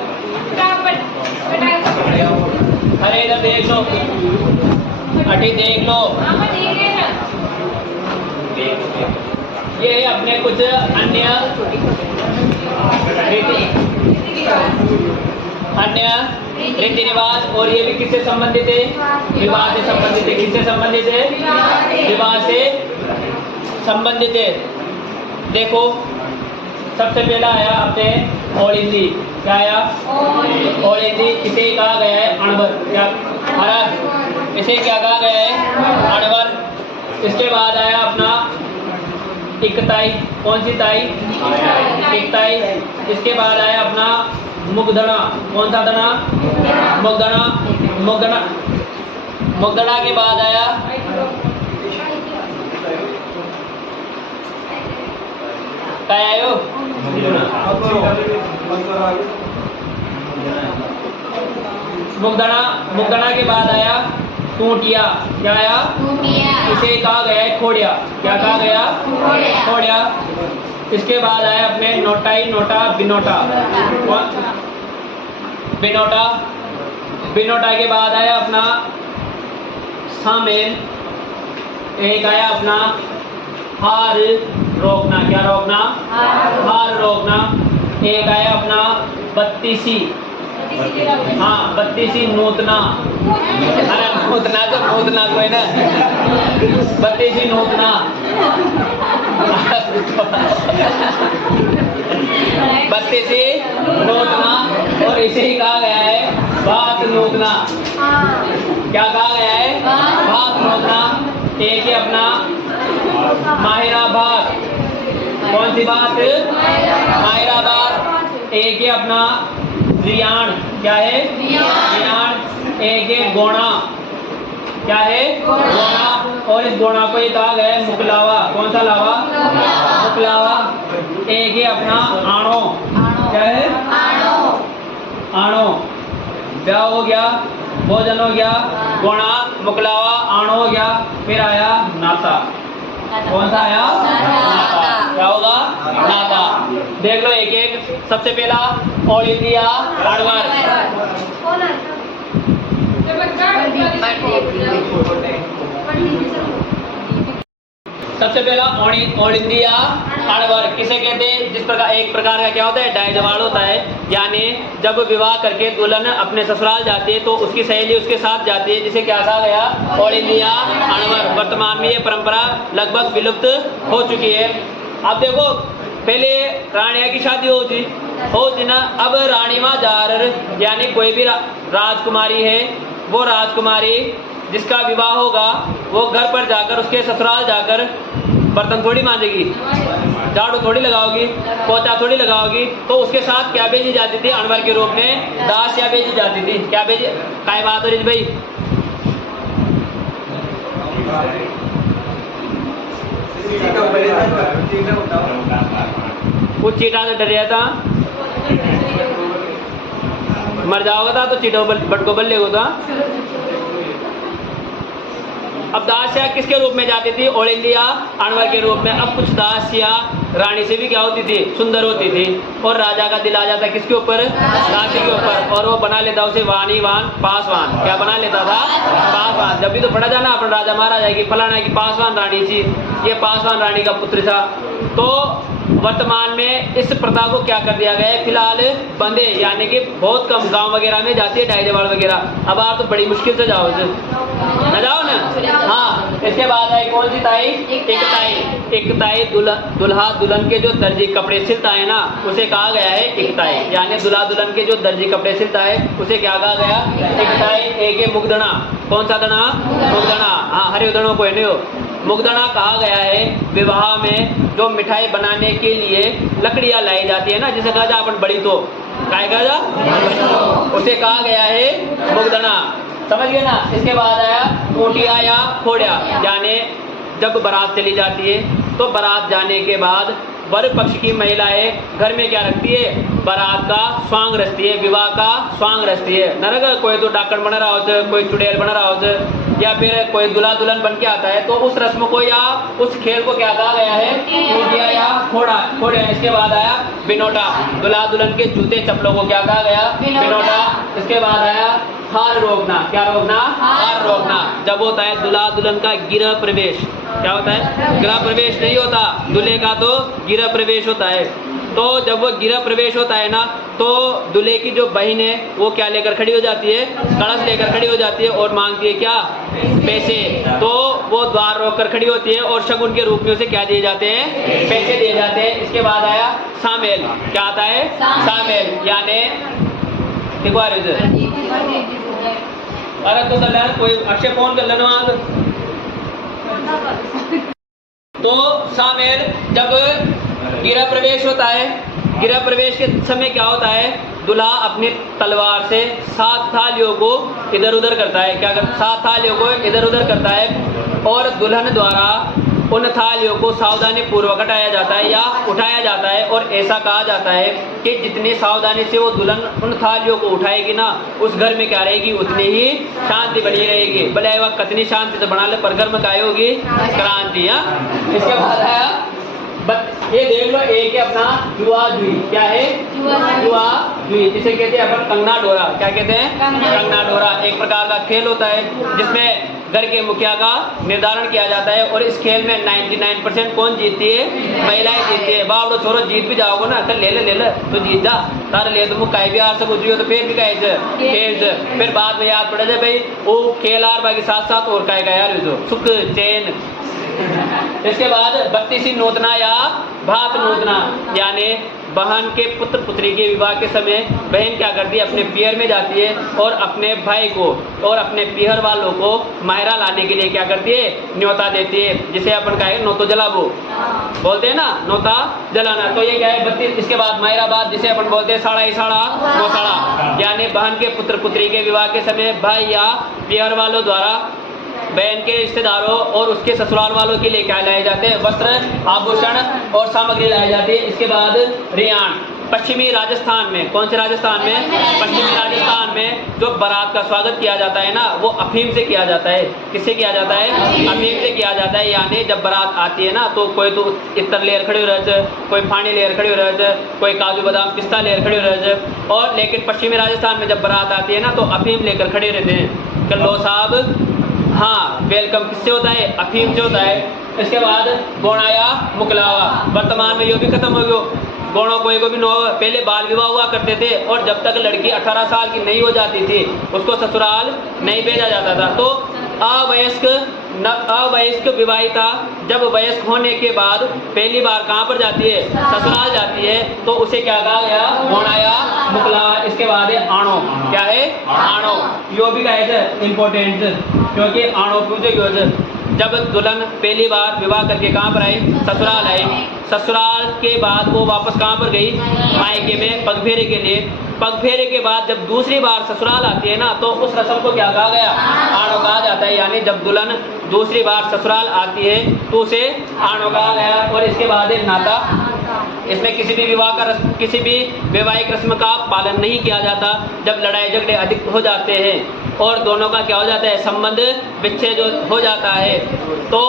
अरे इधर देख लो, अठी देख लो। ये है अपने कुछ अन्य रीति रिवाज। और ये भी किससे संबंधित है? विवाह से संबंधित है। किससे संबंधित है? विवाह से संबंधित है। देखो सबसे पहला आया अपने ओलिंदी। क्या आया? ओलिंदी। इसे कहा गया है अणवर। क्या हरा? इसे क्या कहा गया है? अणवर। इसके बाद आया अपना इकताई। कौन सी ताई? इकताई। इसके बाद आया अपना मुगदड़ा। कौन सा दड़ा? मुगदड़ा। मुगदड़ा। मुगदड़ा के बाद आया क्या आयो? मुगदड़ा। मुगदड़ा के बाद आया टूटिया। क्या आया? इसे कहा गया है खोड़िया। क्या कहा गया? खोड़िया। इसके बाद आया अपने नोटाई, नोटा, बिनोटा। बिनोटा। बिनोटा के बाद आया अपना सामेल। एक आया अपना हार रोकना। क्या रोकना? हार रोकना। एक आया अपना बत्तीसी। हाँ बत्तीसी नूतना। अरे नूतना तो नूतना कोई ना, बत्तीसी नूतना। बत्तीसी नूतना। और इसे ही कहा गया है बात नूतना। क्या कहा गया है? बात नूतना। एक ही अपना माहिरा बात। कौन सी बात? माहिरा बात। एक ही अपना रियाण। क्या है? रियाण। एक है गोणा। क्या है? गोणा। और इस गोणा को ये कहा गया है मुकलावा। कौन सा लावा? मुकलावा। एक है अपना आणो। क्या है? आणो। ब्याह हो गया, भोजन हो गया, गोणा, मुकलावा, आणो हो गया। फिर आया नाता। कौन सा आया? नाता। क्या होगा? नाता। देख लो एक एक। सबसे पहला ऑल इंडिया अणवर। सबसे पहला ऑल इंडिया अणवर किसे कहते हैं? जिस प्रकार एक प्रकार का क्या होता है? डायजवाड़ होता है। यानी जब विवाह करके दुल्हन अपने ससुराल जाती है तो उसकी सहेली उसके साथ जाती है, जिसे क्या कहा गया? ऑल इंडिया अणवर। वर्तमान में ये परंपरा लगभग विलुप्त हो चुकी है। अब देखो पहले रानिया की शादी होती ना। अब रानीवा जार यानी कोई भी राजकुमारी है, वो राजकुमारी जिसका विवाह होगा वो घर पर जाकर उसके ससुराल जाकर बर्तन थोड़ी मांजेगी, झाड़ू थोड़ी लगाओगी, पोछा थोड़ी लगाओगी। तो उसके साथ क्या भेजी जाती थी? अणवर के रूप में दासिया भेजी जाती थी। क्या भेजी? काय बात हो रही भाई? कुछ चीटा से डर रहा था, मर जाओगा था तो चीटो बटको बल लेगो था। अब दासिया किसके रूप में जाती थी? ऑल इंडिया अणवर के रूप में। अब कुछ दासिया रानी से भी क्या होती थी? सुंदर होती थी। और राजा का दिल आ जाता किसके ऊपर? दासी के ऊपर। और वो बना लेता उसे वानीवान पासवान। क्या बना लेता था? पासवान। जब भी तो पढ़ा जाना अपन राजा महाराजा की फलाना की पासवान रानी थी, ये पासवान रानी का पुत्र था। तो वर्तमान में इस प्रथा को क्या कर दिया गया है? फिलहाल बंद है। यानी कि बहुत कम गांव वगैरह में जाती है डायजवाड़ वगैरह। अब आप तो बड़ी मुश्किल से जाओ ना, जाओ ना। हाँ इसके बाद आई कौन सी ताई? इकताई। इकताई दुल्हा दुल्हन के जो दर्जी कपड़े सिलता है ना, उसे कहा गया है इकताई। यानी दुल्हा दुल्हन के जो दर्जी कपड़े सिलता है उसे क्या कहा गया? इकताई। एक है मुगदड़ा। कौन सा दड़ा? मुगदड़ा। हाँ हरे उदड़ों को नहीं हो। मुगदड़ा कहा गया है विवाह में जो मिठाई बनाने के लिए लकड़ियां लाई जाती है ना, जिसे कहा जा अपन बड़ी तो काय कहा जा, उसे कहा गया है मुगदड़ा। समझ गए ना? इसके बाद आया कोटिया या खोड़िया। यानी जब बारात चली जाती है तो बारात जाने के बाद वर पक्ष की महिलाएं घर में क्या रखती है? बारात का स्वांग रचती है, विवाह का स्वांग रचती है। नरक कोई तो डाकण बन रहा होता है, कोई चुड़ैल बन रहा होता है, या फिर कोई दुल्हा दुल्हन बन के आता है। तो उस रस्म को या उस खेल को क्या कहा गया है? कोटिया या खोड़ा। खोड़िया। इसके बाद आया बिनोटा। दुल्हा दुल्हन के जूते चप्पलों को क्या कहा गया? बिनोटा। इसके बाद आया हार रोकना। क्या रोकना? हार रोकना। जब होता है दुल्हा दुल्हन का गृह प्रवेश। क्या होता है? गृह प्रवेश नहीं होता, दूल्हे का तो गृह प्रवेश होता है। तो जब वो गृह प्रवेश होता है ना, तो दूल्हे की जो बहन है वो क्या लेकर खड़ी हो जाती है, कलश लेकर खड़ी हो जाती है और मांगती है क्या, पैसे। तो वो द्वार रोक कर खड़ी होती है और शगुन के रूप में उसे क्या दिए जाते हैं, पैसे दिए जाते हैं। इसके बाद आया शामिल, क्या आता है, शामिल यानी देखो आ रहे अरे तो कर लेना, कोई अक्षय फोन कर लेना वहां। तो शामिल जब गिरह प्रवेश होता है, गिरह प्रवेश के समय क्या होता है, दूल्हा अपनी तलवार से 7 थालियों को इधर उधर करता है, क्या करता, 7 थालियों को इधर उधर करता है और दुल्हन द्वारा उन थालियों को सावधानी पूर्वक हटाया जाता है या उठाया जाता है। और ऐसा कहा जाता है कि जितनी सावधानी से वो दुल्हन उन थालियों को उठाएगी ना, उस घर में क्या रहेगी, उतनी ही शांति बनी रहेगी। भले वह कितनी शांति से बना ले पर घर में क्या होगी, क्रांति। इसके बाद आया ये देख लो, एक है अपना जुआ जुई, क्या है, जुआ जुई, जिसे कहते हैं अपन कंगना डोरा। क्या कहते हैं, कंगना डोरा। एक प्रकार का खेल होता है जिसमें घर के मुखिया का निर्धारण किया जाता है और इस खेल में 99% कौन जीतती है, महिलाएं जीतती है। बाबड़ो छोरो जीत भी जाओगे ना तो ले ले तो जीत जा, तार ले तो मुझ भी हार सको जुई तो फिर भी कहे खेल फिर बाद में याद पड़े भाई वो खेल हार बाकी साथ साथ और कहेगा यार जो सुख चैन। इसके बाद 32वीं नोतना या भात नोतना, यानी बहन के पुत्र पुत्री के विवाह के समय बहन क्या करती है, अपने पियर में जाती है और अपने भाई को और अपने पियर वालों को मायरा लाने के लिए क्या करती है, न्योता देती है, जिसे अपन कहें नोतो जलाबो बोलते हैं ना, नोता जलाना। तो ये क्या है 32। इसके बाद मायराबाद, जिसे अपन बोलते हैं साड़ा ही साड़ा मोसाड़ा, यानी बहन के पुत्र पुत्री के विवाह के समय भाई या पियर वालों द्वारा बहन के रिश्तेदारों और उसके ससुराल वालों के लिए क्या लाए जाते हैं, वस्त्र आभूषण और सामग्री लाई जाती है। इसके बाद रियान, पश्चिमी राजस्थान में, कौन से राजस्थान में, पश्चिमी राजस्थान में जो बारात का स्वागत किया जाता है ना, वो अफीम से किया जाता है। किससे किया जाता है, अफीम से किया जाता है। यानी जब बारात आती है ना तो कोई तो इत्र लेयर खड़ी हो रहे, कोई फानी लेयर खड़ी हो रहे, कोई काजू बादाम पिस्ता लेयर खड़ी हो रहे। और लेकिन पश्चिमी राजस्थान में जब बारात आती है ना तो अफीम लेकर खड़े रहते हैं। कल्लो साहब हाँ, वेलकम किससे होता है, अफीम से होता है। इसके बाद गोणाया मुकलावा, वर्तमान में ये भी खत्म हो गया। गोणों को भी पहले बाल विवाह हुआ करते थे और जब तक लड़की 18 साल की नहीं हो जाती थी उसको ससुराल नहीं भेजा जाता था। तो अवयस्क विवाहिता जब वयस्क होने के बाद पहली बार कहाँ पर जाती है, ससुराल जाती है, तो उसे क्या कहा गया, गोणाया मुकलावा। इसके बाद है आणो, क्या है, आणो। यो भी कहे इम्पोर्टेंट क्योंकि आणो पूछे जब दुल्हन पहली बार विवाह करके कहाँ पर आई, ससुराल आई, ससुराल के बाद वो वापस कहाँ पर गई, मायके में पगफेरे के लिए। पगफेरे के बाद जब दूसरी बार ससुराल आती है ना तो उस रस्म को क्या कहा गया, आणो कहा जाता है। यानी जब दुल्हन दूसरी बार ससुराल आती है तो उसे आणो कहा गया। और इसके बाद है नाता, इसमें किसी भी विवाह का किसी भी वैवाहिक रस्म का पालन नहीं किया जाता। जब लड़ाई झगड़े अधिक हो जाते हैं और दोनों का क्या हो जाता है, संबंध विच्छेद हो जाता है, तो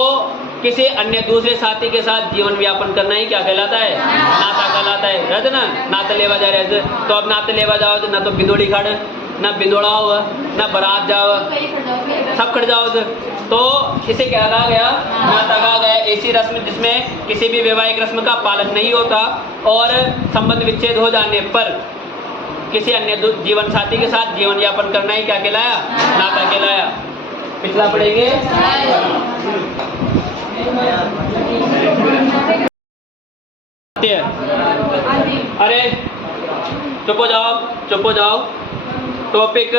किसी अन्य दूसरे साथी के साथ जीवन व्यापन करना ही क्या कहलाता है, नाता कहलाता है। रहते ना नाते लेवा जा रहे, तो अब नाते लेवा जाओ तो ना तो बिंदोड़ी खड़, ना बिंदोड़ा हो, ना बारात जाओ, सब खड़ जाओ। तो इसे क्या कहा गया, नाता कहा गया। ऐसी रस्म जिसमें किसी भी वैवाहिक रस्म का पालन नहीं होता और संबंध विच्छेद हो जाने पर किसी अन्य जीवन साथी के साथ जीवन यापन करना ही क्या कहलाया, नाता कहलाया। पिछला पढ़ेंगे। अरे चुप हो जाओ। टॉपिक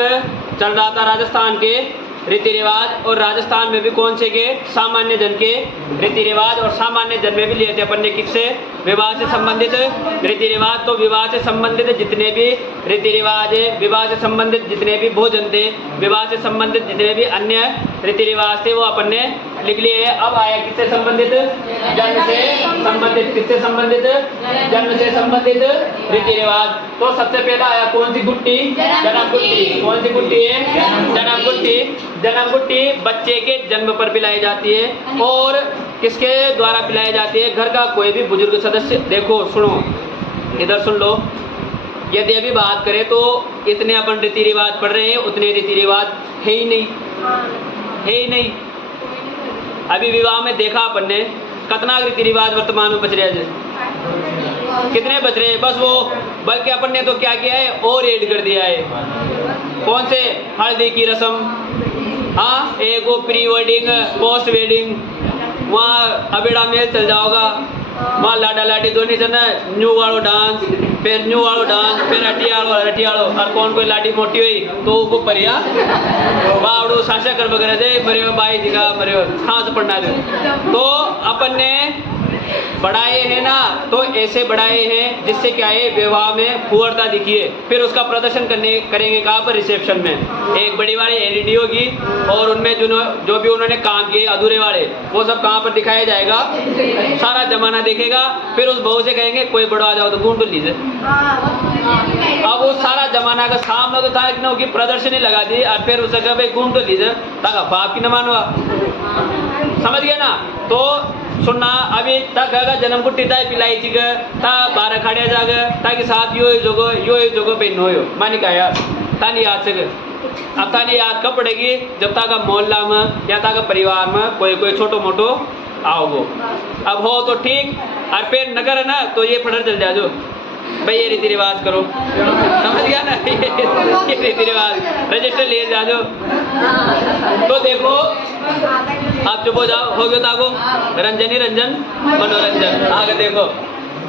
चल रहा था राजस्थान के रीति रिवाज, और राजस्थान में भी कौन से के, सामान्य जन के रीति रिवाज। और सामान्य जन में भी लिए थे अपन ने किससे, विवाह से संबंधित रीति रिवाज। तो विवाह से संबंधित जितने भी रीति रिवाज है, विवाह से संबंधित जितने भी भोजन थे, विवाह से संबंधित जितने भी अन्य रीति रिवाज थे वो अपन ने लिख लिए है। अब आया किससे संबंधित, जन्म से संबंधित। किससे संबंधित, जन्म से संबंधित रीति रिवाज। तो सबसे पहला आया कौन सी गुट्टी, जन्म गुट्टी। कौन सी गुट्टी है, जन्म गुट्टी। जन्म गुट्टी बच्चे के जन्म पर पिलाई जाती है और किसके द्वारा पिलाई जाती है, घर का कोई भी बुजुर्ग सदस्य। देखो सुनो, इधर सुन लो। यदि अभी बात करें तो इतने अपन रीति रिवाज पढ़ रहे हैं, उतने रीति रिवाज है ही नहीं। अभी विवाह में देखा अपन ने कितना रीति रिवाज वर्तमान में बच रहे हैं, कितने बच रहे हैं। बस वो बल्कि अपन ने तो क्या किया है और ऐड कर दिया है। कौन से? हल्दी की रस्म, हाँ, एक वो प्री वेडिंग पोस्ट वेडिंग, वहाँ अबेड़ा मेल चल जाओगा, वहाँ लाडा लाडी दोनों जन न्यू वालों डांस, फिर न्यू वालों डांस, फिर हटियाड़ो और कौन कोई लाडी मोटी हुई तो वो परिया बावड़ो साशा कर वगैरह दे मरे बाई दिखा मरे खास पढ़ना दे। तो अपन ने बढ़ाए हैं ना, तो ऐसे बढ़ाए हैं जिससे क्या है विवाह में फुहरता दिखिए। फिर उसका प्रदर्शन करेंगे कहाँ पर? रिसेप्शन में। एक बड़ी वाली एलईडी होगी और उनमें जो भी उन्होंने काम किए अधूरे वाले वो सब कहाँ पर दिखाया जाएगा? सारा जमाना देखेगा। फिर उस बहू से कहेंगे कोई बड़ा आ जाओ तो घूम तो लीजिए। अब वो सारा जमाना का सामने तो था कि प्रदर्शनी लगा दी और फिर उसे कहा भाई घूम तो लीजिए ताकि बाप की न मानवा। समझ गया ना? तो सुनना, अभी तक अगर जन्म कुट्टी ताई पिलाई थी था 12 खाड़िया जाग ताकि साथ यो जोगो पेन हो मानी का यार तानी याद से अब तानी याद कब पड़ेगी? जब तक मोहल्ला में या तक परिवार में कोई छोटो मोटो आओगो। अब हो तो ठीक, और फिर नगर है ना तो ये फटर चल जाओ भाई ये रीति रिवाज करो। समझ गया ना? ये रीति रिवाज रजिस्टर ले जाओ। तो देखो आप चुप हो जाओ, हो गया ताको रंजनी रंजन मनोरंजन। आगे देखो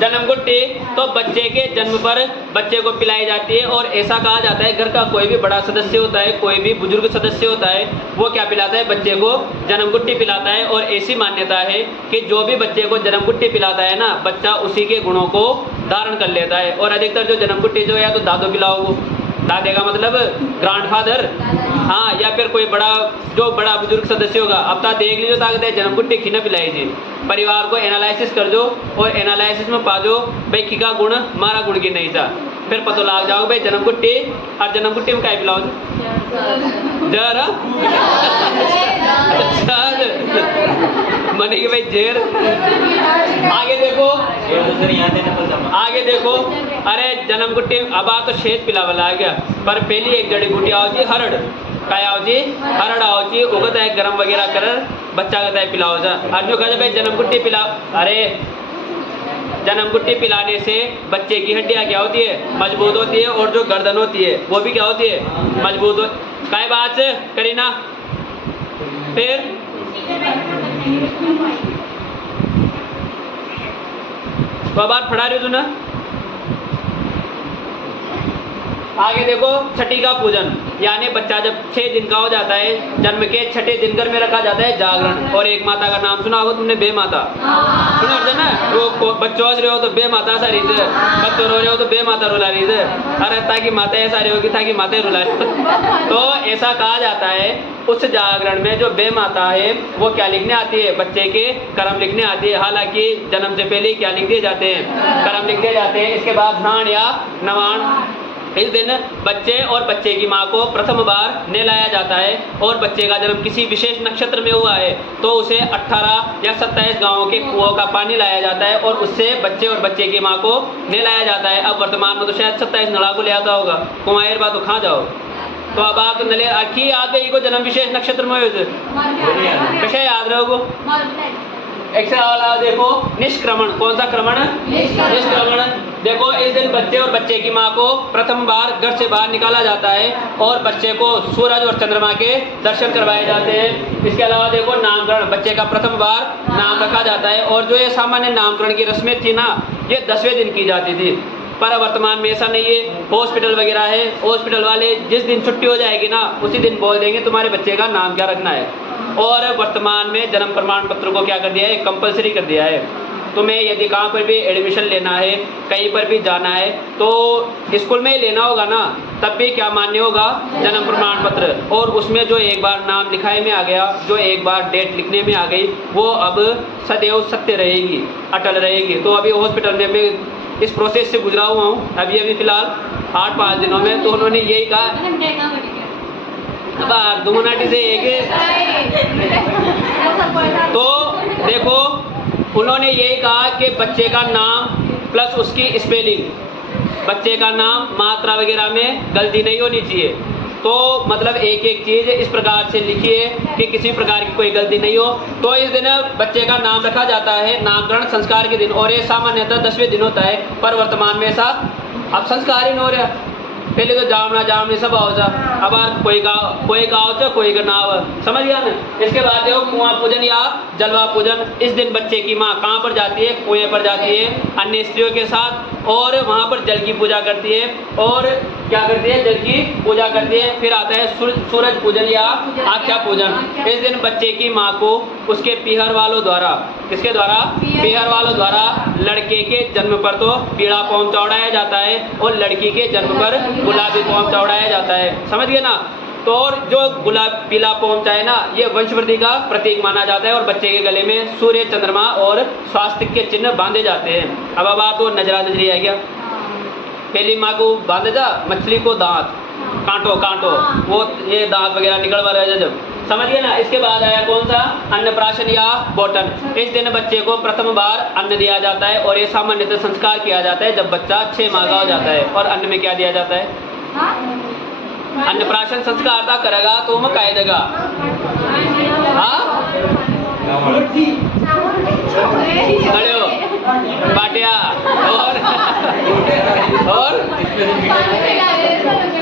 जन्म गुट्टी तो बच्चे के जन्म पर बच्चे को पिलाई जाती है। और ऐसा कहा जाता है घर का कोई भी बड़ा सदस्य होता है, कोई भी बुजुर्ग सदस्य होता है, वो क्या पिलाता है? बच्चे को जन्म गुट्टी पिलाता है। और ऐसी मान्यता है कि जो भी बच्चे को जन्म गुट्टी पिलाता है ना, बच्चा उसी के गुणों को धारण कर लेता है। और अधिकतर जो जन्म गुट्टी जो है तो दादो पिलाओ, दादे का मतलब ग्रैंडफादर, हाँ, या फिर कोई बड़ा बुजुर्ग सदस्य होगा। अब तक देख लीजिए ताकत है जन्म गुट्टी खिना पिलाई जी। परिवार को एनालिसिस कर दो और एनालिसिस में पा दो भाई खिका गुण मारा गुण की नहीं था। फिर पता लग जाओ भाई जन्म गुट्टी और जन्म गुट्टी में क्या पिलाओ जरा मने की भाई जेर। आगे देखो अरे जन्म गुट्टी अब तो शेत पिलावला आ गया, पर पहली एक जड़ी बूटी आओ जी हरड़ काय आओ जी हरड़ आओ जी उगत है गरम वगैरह कर बच्चा कहता है पिलाओ जा। और जो कहते भाई जन्म गुट्टी पिलाओ, अरे जन्म गुट्टी पिलाने से बच्चे की हड्डियाँ क्या होती है? मजबूत होती है। और जो गर्दन होती है वो भी क्या होती है? मजबूत हो। काय बात से करीना? फिर बात फड़ा रही हो तू ना। आगे देखो छठी का पूजन, यानी बच्चा जब 6 दिन का हो जाता है, जन्म के 6ठे दिन घर में रखा जाता है जागरण। और एक माता का नाम सुना होगा तुमने, बे माता सुना होता है ना? वो बच्चों हंस रहे हो तो बे माता सा रही है, बच्चों रो रहे हो तो बे माता रुला रही है। अरे ताकि माता ऐसा रही होगी ताकि माता रुला रही। तो ऐसा कहा जाता है उस जागरण में जो बे माता है वो क्या लिखने आती है? बच्चे के कर्म लिखने आती है। हालांकि जन्म से पहले क्या लिख दिए जाते हैं? कर्म लिख दिए जाते हैं। इसके बाद स्नान या नवान, इस दिन बच्चे और बच्चे की माँ को प्रथम बार नहलाया जाता है। और बच्चे का जन्म किसी विशेष नक्षत्र में हुआ है तो उसे 18 या 27 गांवों के कुओं का पानी लाया जाता है और उससे बच्चे और बच्चे की माँ को नहलाया जाता है। अब वर्तमान में तो शायद 27 नला को ले आता होगा, कुमायर बात तो खा जाओ। तो अब आप नले आखी याद गई को जन्म विशेष नक्षत्र में हुए कैसे याद रहोगो? एक्स्ट्रा वाला देखो निष्क्रमण, कौन सा क्रमण? निष्क्रमण। देखो इस दिन बच्चे और बच्चे की माँ को प्रथम बार घर से बाहर निकाला जाता है और बच्चे को सूरज और चंद्रमा के दर्शन करवाए जाते हैं। इसके अलावा देखो नामकरण, बच्चे का प्रथम बार नाम रखा जाता है। और जो ये सामान्य नामकरण की रस्में थी ना, ये 10वें दिन की जाती थी, पर वर्तमान में ऐसा नहीं है। हॉस्पिटल वगैरह है, हॉस्पिटल वाले जिस दिन छुट्टी हो जाएगी ना उसी दिन बोल देंगे तुम्हारे बच्चे का नाम क्या रखना है। और वर्तमान में जन्म प्रमाण पत्र को क्या कर दिया है? कंपलसरी कर दिया है। तुम्हें यदि कहाँ पर भी एडमिशन लेना है, कहीं पर भी जाना है तो स्कूल में ही लेना होगा ना, तब भी क्या मान्य होगा? जन्म प्रमाण पत्र। और उसमें जो एक बार नाम लिखाई में आ गया, जो एक बार डेट लिखने में आ गई, वो अब सदैव सत्य रहेगी, अटल रहेगी। तो अभी हॉस्पिटल में मैं इस प्रोसेस से गुजरा हुआ हूँ अभी फिलहाल 8-5 दिनों में। तो उन्होंने यही कहा बार दुमनाटी से एक तो देखो उन्होंने यही कहा कि बच्चे का नाम प्लस उसकी स्पेलिंग, बच्चे का नाम मात्रा वगैरह में गलती नहीं होनी चाहिए। तो मतलब एक एक चीज़ इस प्रकार से लिखिए कि किसी प्रकार की कोई गलती नहीं हो। तो इस दिन बच्चे का नाम रखा जाता है नामकरण संस्कार के दिन, और ये सामान्यतः 10वें दिन होता है, पर वर्तमान में ऐसा अब संस्कार ही न हो रहा। पहले तो जामना जामनी सब आओ जा, अब कोई गाँव च कोई का नाव, समझ गया ना। इसके बाद देखो कुआं पूजन या जलवा पूजन। इस दिन बच्चे की माँ कहाँ पर जाती है? कुएं पर जाती है अन्य स्त्रियों के साथ, और वहाँ पर जल की पूजा करती है। और क्या करती है? जल की पूजा करती है। फिर आता है सूरज पूजन या आख्या पूजन। इस दिन बच्चे की माँ को उसके पीहर वालों द्वारा, किसके द्वारा? पीहर वालों द्वारा लड़के के जन्म पर तो पीड़ा पौन चौड़ाया जाता है और लड़की के जन्म पर गुलाबी पौन चौड़ाया जाता है, समझ गए ना। तो और जो गुलाब पीला पहुंचाए ना, ये वंशवृद्धि का प्रतीक माना जाता है और बच्चे के गले में सूर्य, चंद्रमा और स्वास्थ्य के चिन्ह बांधे जाते हैं। अब आप तो नजरा नजरी है क्या? पहली माँ को बांधे जा, मछली को दांत, कांटो कांटो, वो ये दांत वगैरह निकल रहा है जब, समझ गए ना। इसके बाद आया कौन सा? अन्नप्राशन या बोटन। इस दिन बच्चे को प्रथम बार अन्न दिया जाता है और ये सामान्यतः संस्कार किया जाता है जब बच्चा 6 माह का हो जाता है। और अन्न में क्या दिया जाता है? अन्नप्राशन संस्कार था करेगा तो मैं कह देगा। खड़े हो बाटिया और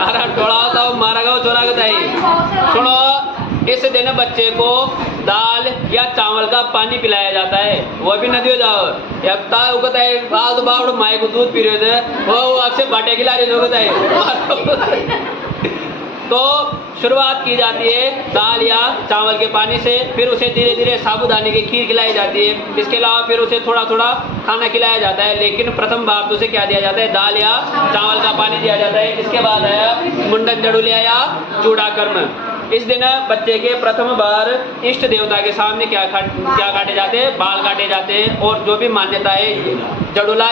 अरे टोड़ा होता मारा गया चोरा गया। सुनो, इस दिन बच्चे को दाल या चावल का पानी पिलाया जाता है। वो भी नदी हो जाओ माए को दूध पी रहे थे, वो आपसे बाटे खिला रहे है। तो शुरुआत की जाती है दाल या चावल के पानी से, फिर उसे धीरे धीरे साबूदाने की खीर खिलाई जाती है। इसके अलावा फिर उसे थोड़ा थोड़ा खाना खिलाया जाता है, लेकिन प्रथम बार तो उसे क्या दिया जाता है? दाल या चावल का पानी दिया जाता है। इसके बाद आया मुंडन जड़ुलिया या चूड़ा कर्म। इस दिन बच्चे के प्रथम बार इष्ट देवता के सामने क्या काटे जाते हैं? बाल काटे जाते हैं। और जो भी मान्यता है जड़ुला,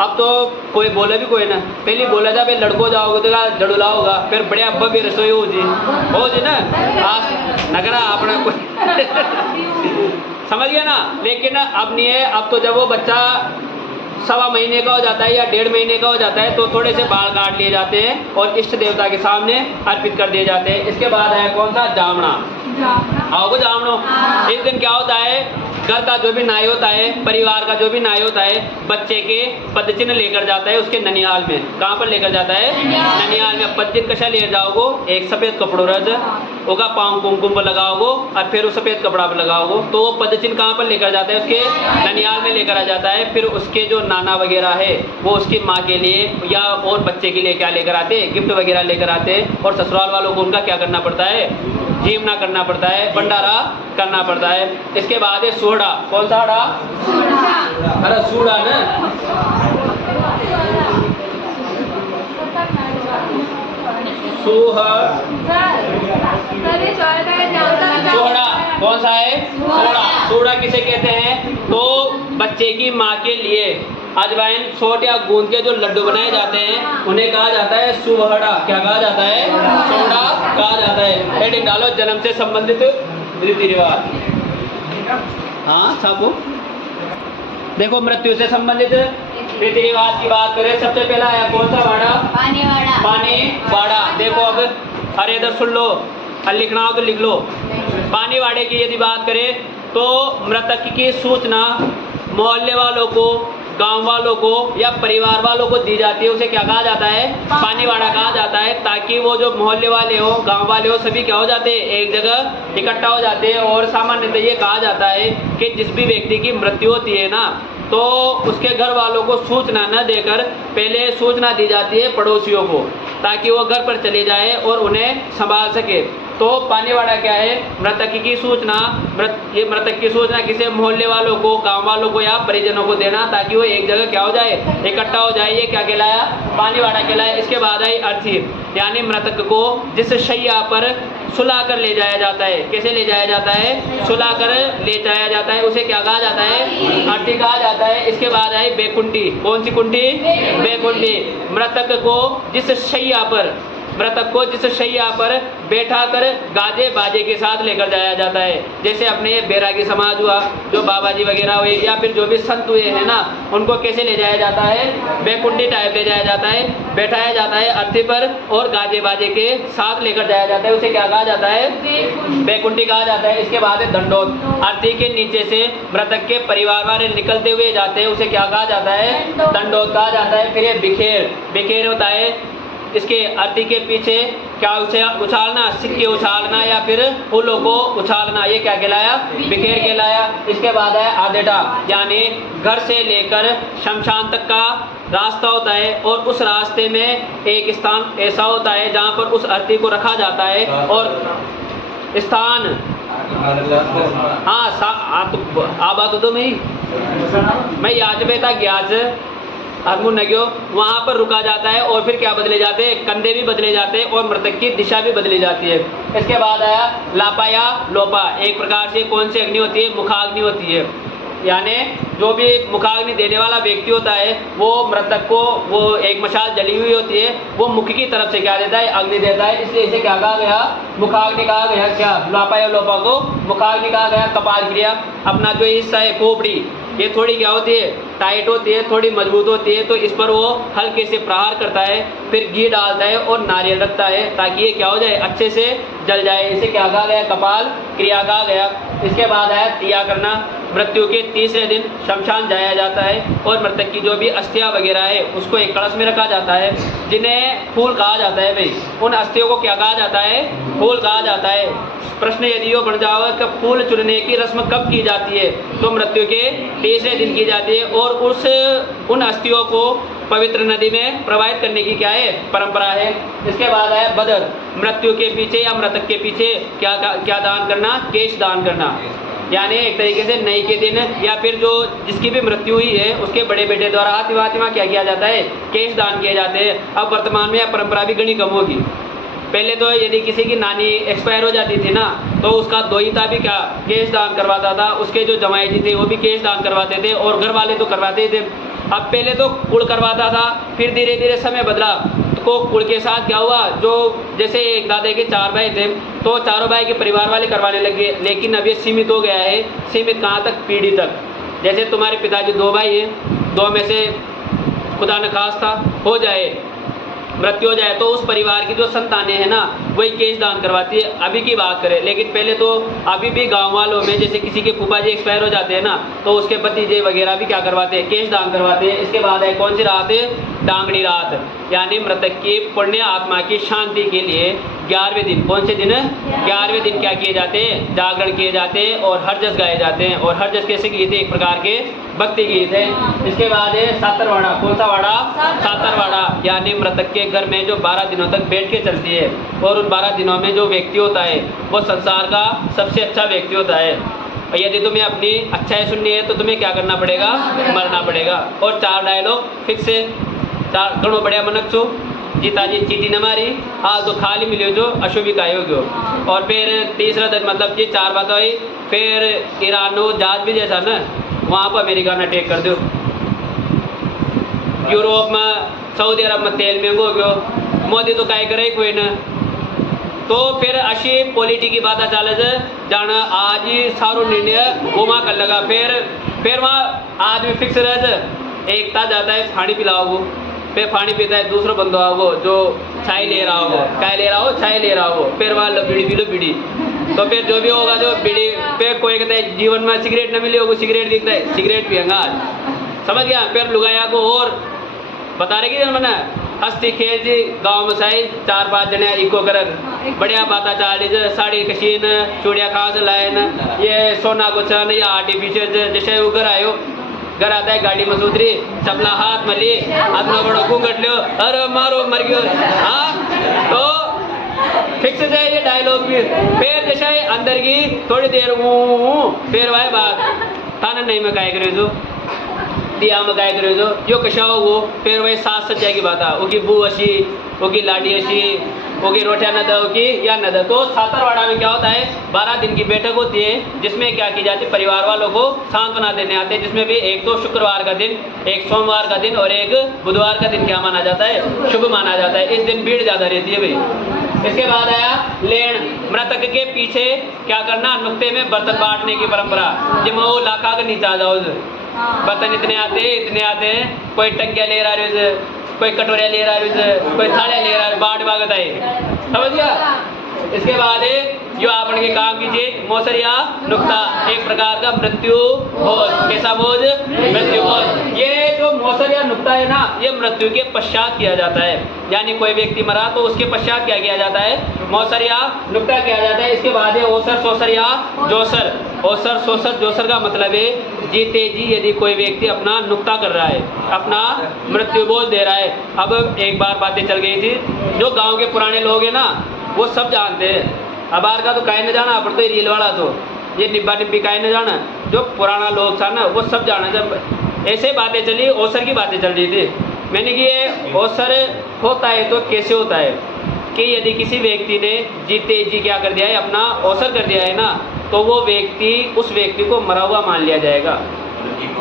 अब तो कोई बोले भी कोई ना, पहले बोला जा भाई लड़को जाओगे तो जड़ुला होगा, फिर बड़े अब्बा भी रसोई हो जी ना, आज नगरा अपना कोई समझ गया ना। लेकिन अब नहीं है, अब तो जब वो बच्चा 1.25 महीने का हो जाता है या 1.5 महीने का हो जाता है तो थोड़े से बाल काट लिए जाते हैं और इष्ट देवता के सामने अर्पित कर दिए जाते हैं। इसके बाद है कौन सा? जामना। आओ जामनो। इस दिन क्या होता है? घर का जो भी नाई होता है, परिवार का जो भी नाई होता है, बच्चे के पदचिन्ह लेकर जाता है उसके ननियाल में। कहाँ पर लेकर जाता है? ननियाल में। पदचिन्ह कशा ले जाओगो? एक सफेद कपड़ो रज होगा, पाँव कुमकुम पर लगाओगो और फिर उस सफेद कपड़ा पर लगाओगो। तो वो पदचिन्ह कहाँ पर लेकर जाता है? उसके ननियाल में लेकर आ जाता है। फिर उसके जो नाना वगैरह है वो उसकी माँ के लिए या और बच्चे के लिए क्या लेकर आते हैं? गिफ्ट वगैरह लेकर आते हैं। और ससुराल वालों को उनका क्या करना पड़ता है? जीवना करना पड़ता है, भंडारा करना पड़ता है। इसके बाद है सोहड़ा। कौन सा हड़ा? अरे सूड़ा ना, सोहड़ा कौन सा है? सोहड़ा। सोहड़ा किसे कहते हैं? तो बच्चे की माँ के लिए अजवाइन, सोट या गूंद के जो लड्डू बनाए जाते हैं उन्हें कहा जाता है सुहड़ा। क्या कहा जाता है? सोहड़ा कहा जाता है। हेडिंग डालो, जन्म से संबंधित रीति रिवाज। हाँ छापो। देखो, मृत्यु से संबंधित रीति रिवाज की बात करें, सबसे पहला आया कौन सा वाड़ा? पानी वाड़ा। पानी वाड़ा। देखो अब, अरे इधर सुन लो, लिखना हो तो लिख लो। पानी वाड़े की यदि बात करें तो मृतक की सूचना मोहल्ले वालों को, गांव वालों को या परिवार वालों को दी जाती है। उसे क्या कहा जाता है? पानी वाड़ा कहा जाता है, ताकि वो जो मोहल्ले वाले हो, गांव वाले हो, सभी क्या हो जाते हैं? एक जगह इकट्ठा हो जाते हैं। और सामान्यतः ये कहा जाता है कि जिस भी व्यक्ति की मृत्यु होती है ना, तो उसके घर वालों को सूचना न देकर पहले सूचना दी जाती है पड़ोसियों को, ताकि वो घर पर चले जाए और उन्हें संभाल सके। तो पानी वाड़ा क्या है? मृतक की सूचना, ये मृतक की सूचना किसे? मोहल्ले वालों को, गांव वालों को या परिजनों को देना, ताकि वो एक जगह क्या हो जाए? इकट्ठा हो जाए। ये क्या कहलाया? पानी वाड़ा कहलाया। इसके बाद आई अर्थी, यानी मृतक को जिस शैया पर सुला कर ले जाया जाता है। कैसे ले जाया जाता है? सुला कर ले जाया जाता है, उसे क्या कहा जाता है? अर्थी कहा जाता है। इसके बाद आई बेकुंठी। कौन सी कुंठी? बेकुंठी। मृतक को जिस शैया पर मृतक को जिस शैया पर बैठा कर गाजे बाजे के साथ लेकर जाया जाता है। जैसे अपने ये बैरागी समाज हुआ, जो बाबा जी वगैरह हुए या फिर जो भी संत हुए हैं ना, उनको कैसे ले जाया जाता है? बैकुंठी टाइप ले जाया जाता है, बैठाया जाता है अर्थी पर और गाजे बाजे के साथ लेकर जाया जाता है। उसे क्या कहा जाता है? बैकुंठी कहा जाता है। इसके बाद है दंडोत। अर्थी के नीचे से मृतक के परिवार वाले निकलते हुए जाते हैं, उसे क्या कहा जाता है? दंडोत कहा जाता है। फिर ये बिखेर, बिखेर होता है इसके अर्थी के पीछे क्या उछालना, सिक्के उछालना या फिर फूलों को उछालना, ये क्या कहलाया? बिखेर कहलाया। इसके बाद है आदेटा, यानी घर से लेकर शमशान तक का रास्ता होता है और उस रास्ते में एक स्थान ऐसा होता है जहाँ पर उस अर्थी को रखा जाता है और स्थान हाँ तो मैं याच बेता ग्याच हरमुन नग्यो, वहाँ पर रुका जाता है और फिर क्या बदले जाते हैं? कंधे भी बदले जाते हैं और मृतक की दिशा भी बदली जाती है। इसके बाद आया लापा या लोपा। एक प्रकार से कौन सी अग्नि होती है? मुखाग्नि होती है। यानी जो भी मुखाग्नि देने वाला व्यक्ति होता है वो मृतक को, वो एक मशाल जली हुई होती है, वो मुख की तरफ से क्या देता है? अग्नि देता है। इसलिए इसे क्या कहा गया? मुखाग्नि कहा गया। क्या लापा या लोपा को मुखाग्नि कहा गया। कपाल क्रिया, अपना जो हिस्सा है खोपड़ी, ये थोड़ी क्या होती है? टाइट होती है, थोड़ी मजबूत होती है, तो इस पर वो हल्के से प्रहार करता है, फिर घी डालता है और नारियल रखता है ताकि ये क्या हो जाए? अच्छे से जल जाए। इसे क्या कहा गया? कपाल क्रिया कहा गया। इसके बाद आया तिया करना। मृत्यु के तीसरे दिन शमशान जाया जाता है और मृतक की जो भी अस्थियां वगैरह है उसको एक कलश में रखा जाता है, जिन्हें फूल कहा जाता है। भाई उन अस्थियों को क्या कहा जाता है? फूल कहा जाता है। प्रश्न यदि यो बन जाओ कि फूल चुनने की रस्म कब की जाती है, तो मृत्यु के तीसरे दिन की जाती है और उन अस्थियों को पवित्र नदी में प्रवाहित करने की क्या है? परंपरा है। इसके बाद है बदर। मृत्यु के पीछे या मृतक के पीछे क्या दान करना? केश दान करना। यानी एक तरीके से नई के दिन या फिर जो जिसकी भी मृत्यु हुई है उसके बड़े बेटे द्वारा हातिमा क्या किया जाता है? केश दान किए जाते हैं। अब वर्तमान में यह परंपरा भी घनी कम होगी। पहले तो यदि किसी की नानी एक्सपायर हो जाती थी ना, तो उसका दोहिता भी क्या केश दान करवाता था, उसके जो जमाई जी थे वो भी केश दान करवाते थे और घर वाले तो करवाते थे। अब पहले तो कुल करवाता था, फिर धीरे धीरे समय बदला तो कुल के साथ क्या हुआ, जो जैसे एक दादे के 4 भाई थे तो चारों भाई के परिवार वाले करवाने लगे। लेकिन अब ये सीमित हो गया है। सीमित कहाँ तक? पीढ़ी तक। जैसे तुम्हारे पिताजी 2 भाई हैं, 2 में से खुदा न खास्ता हो जाए, मृत्यु हो जाए, तो उस परिवार की जो संतानें हैं ना वही केश दान करवाती है। अभी की बात करें, लेकिन पहले तो अभी भी गांव वालों में जैसे किसी के फूफा जी एक्सपायर हो जाते हैं ना, तो उसके भतीजे वगैरह भी क्या करवाते हैं? केश दान करवाते हैं। इसके बाद है कौन सी रात है? डांगड़ी रात, यानी मृतक की पुण्य आत्मा की शांति के लिए 11वें दिन, कौन से दिन? 11वें दिन क्या किए जाते हैं? जागरण किए जाते हैं और हरजस गाए जाते हैं। और हरजस कैसे गीत है? एक प्रकार के भक्ति गीत है। इसके बाद है सातरवाड़ा। कौन सा वाड़ा? सातरवाड़ा, यानी मृतक के घर में जो 12 दिनों तक बैठ के चलती है और उन 12 दिनों में जो व्यक्ति होता है वो संसार का सबसे अच्छा व्यक्ति होता है। और यदि तुम्हें अपनी अच्छाई सुननी है तो तुम्हें क्या करना पड़ेगा? मरना पड़ेगा। और 4 डायलॉग फिक्स है। 4 घणो बढ़िया मनक छो, जीताजी चीटी न मारी, हाल तो खाली मिलो जो अशुभी का हो। और फिर तीसरा दिन, मतलब ये 4 बात हुई। फिर ईरानो जहाज भी जैसा ना, वहाँ पर अमेरिका ने अटैक कर दो। यूरोप में, सऊदी अरब में तेल महंगो हो गयो, मोदी तो काय करे कोई न। तो फिर अशी पॉलिटी की बात चाले जाना आज ही सारो निर्णय वो वहाँ कर लगा। फिर वहाँ आदमी फिक्स रहे, एकता जाता है पानी पिलाओ वो, फिर पानी पीता है दूसरा बंदो आओ जो चाय ले रहा हो, काय ले रहा हो, चाय ले रहा हो, फिर वहाँ बीड़ी पी लो बीड़ी। तो फिर जो भी होगा जो बीड़ी, फिर कोई कहता है जीवन में सिगरेट न मिली होगी, सिगरेट दिखता है सिगरेट पियेंगा आज, समझ गया। फिर लुगाया को और बता रहे कि मैंने हस्ती खेल जी गाँव में साई 4-5 जने इको कर बढ़िया बात चाल साड़ी कशीन चूड़िया खास लाइन ये सोना को छन या आर्टिफिशियल। जैसे वो घर आयो, घर आता है गाड़ी में सुधरी चपला हाथ में ली, हाथ में बड़ो घूंघट लियो, अरे मारो मर गयो। हाँ तो फिक्स है ये डायलॉग भी। फिर जैसे अंदर की थोड़ी देर फिर वह बात थाना नहीं में काय करे जो दिया में काय करे जो यो कशा हो वो। फिर वही सास सज्जा की बात है, वो की बू अशी, वो की लाडी अशी, वो की रोटियां न दो की या न दो। तो सातरवाड़ा में क्या होता है, 12 दिन की बैठक होती है, जिसमें क्या की जाती है, परिवार वालों को सांत्वना देने आते हैं, जिसमें भी एक तो शुक्रवार का दिन, एक सोमवार का दिन और एक बुधवार का दिन क्या माना जाता है, शुभ माना जाता है। इस दिन भीड़ ज़्यादा रहती है भाई। इसके बाद आया लेन, मृतक के पीछे क्या करना, नुक्ते में बर्तन बांटने की परंपरा, जिसमें वो लाखा के नीचे आ जाओ, बर्तन इतने आते हैं, कोई टंकिया ले रहा है, कोई कटोरिया ले रहा है, कोई थालिया ले रहा है, बाट बागत है, समझ गया। इसके बाद जो आपन के काम कीजिए, मोसर या नुक्ता, एक प्रकार का मृत्यु भोज। कैसा भोज, मृत्यु भोज। ये जो मोसर या नुक्ता है ना, ये मृत्यु के पश्चात किया जाता है, यानी कोई व्यक्ति मरा तो उसके पश्चात क्या किया जाता है, मोसर या नुक्ता किया जाता है। इसके बाद है ओसर, सोसर या जोसर। ओसर, सोसर, जोसर का मतलब है जीते जी यदि कोई व्यक्ति अपना नुक्ता कर रहा है, अपना मृत्यु भोज दे रहा है। अब एक बार बातें चल गई थी, जो गाँव के पुराने लोग हैं ना, वो सब जानते हैं। अब बाहर का तो काहे न जाना, पर तो ये रील वाला तो ये निब्बा निब्बी काहे न जाना, जो पुराना लोग था ना वो सब जाना। जब ऐसे बातें चली, ओसर की बातें चल रही थी, मैंने कि ये ओसर होता है तो कैसे होता है कि यदि किसी व्यक्ति ने जीते जी क्या कर दिया है, अपना ओसर कर दिया है ना, तो वो व्यक्ति, उस व्यक्ति को मरा हुआ मान लिया जाएगा।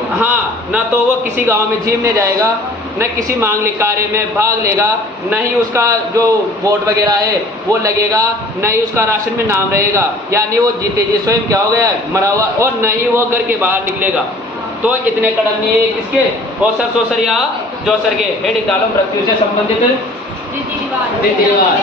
हाँ, ना तो वो किसी गांव में झीमने जाएगा, न किसी मांगलिक कार्य में भाग लेगा, न ही उसका जो वोट वगैरह है वो लगेगा, न ही उसका राशन में नाम रहेगा, यानी वो जीते जी स्वयं क्या हो गया, मरा हुआ, और न ही वो घर के बाहर निकलेगा। तो इतने कड़क नहीं है किसके, ओसर, सोसर या जोसर के। हेडिंग डालो, मृत्यु से संबंधित रीति रिवाज।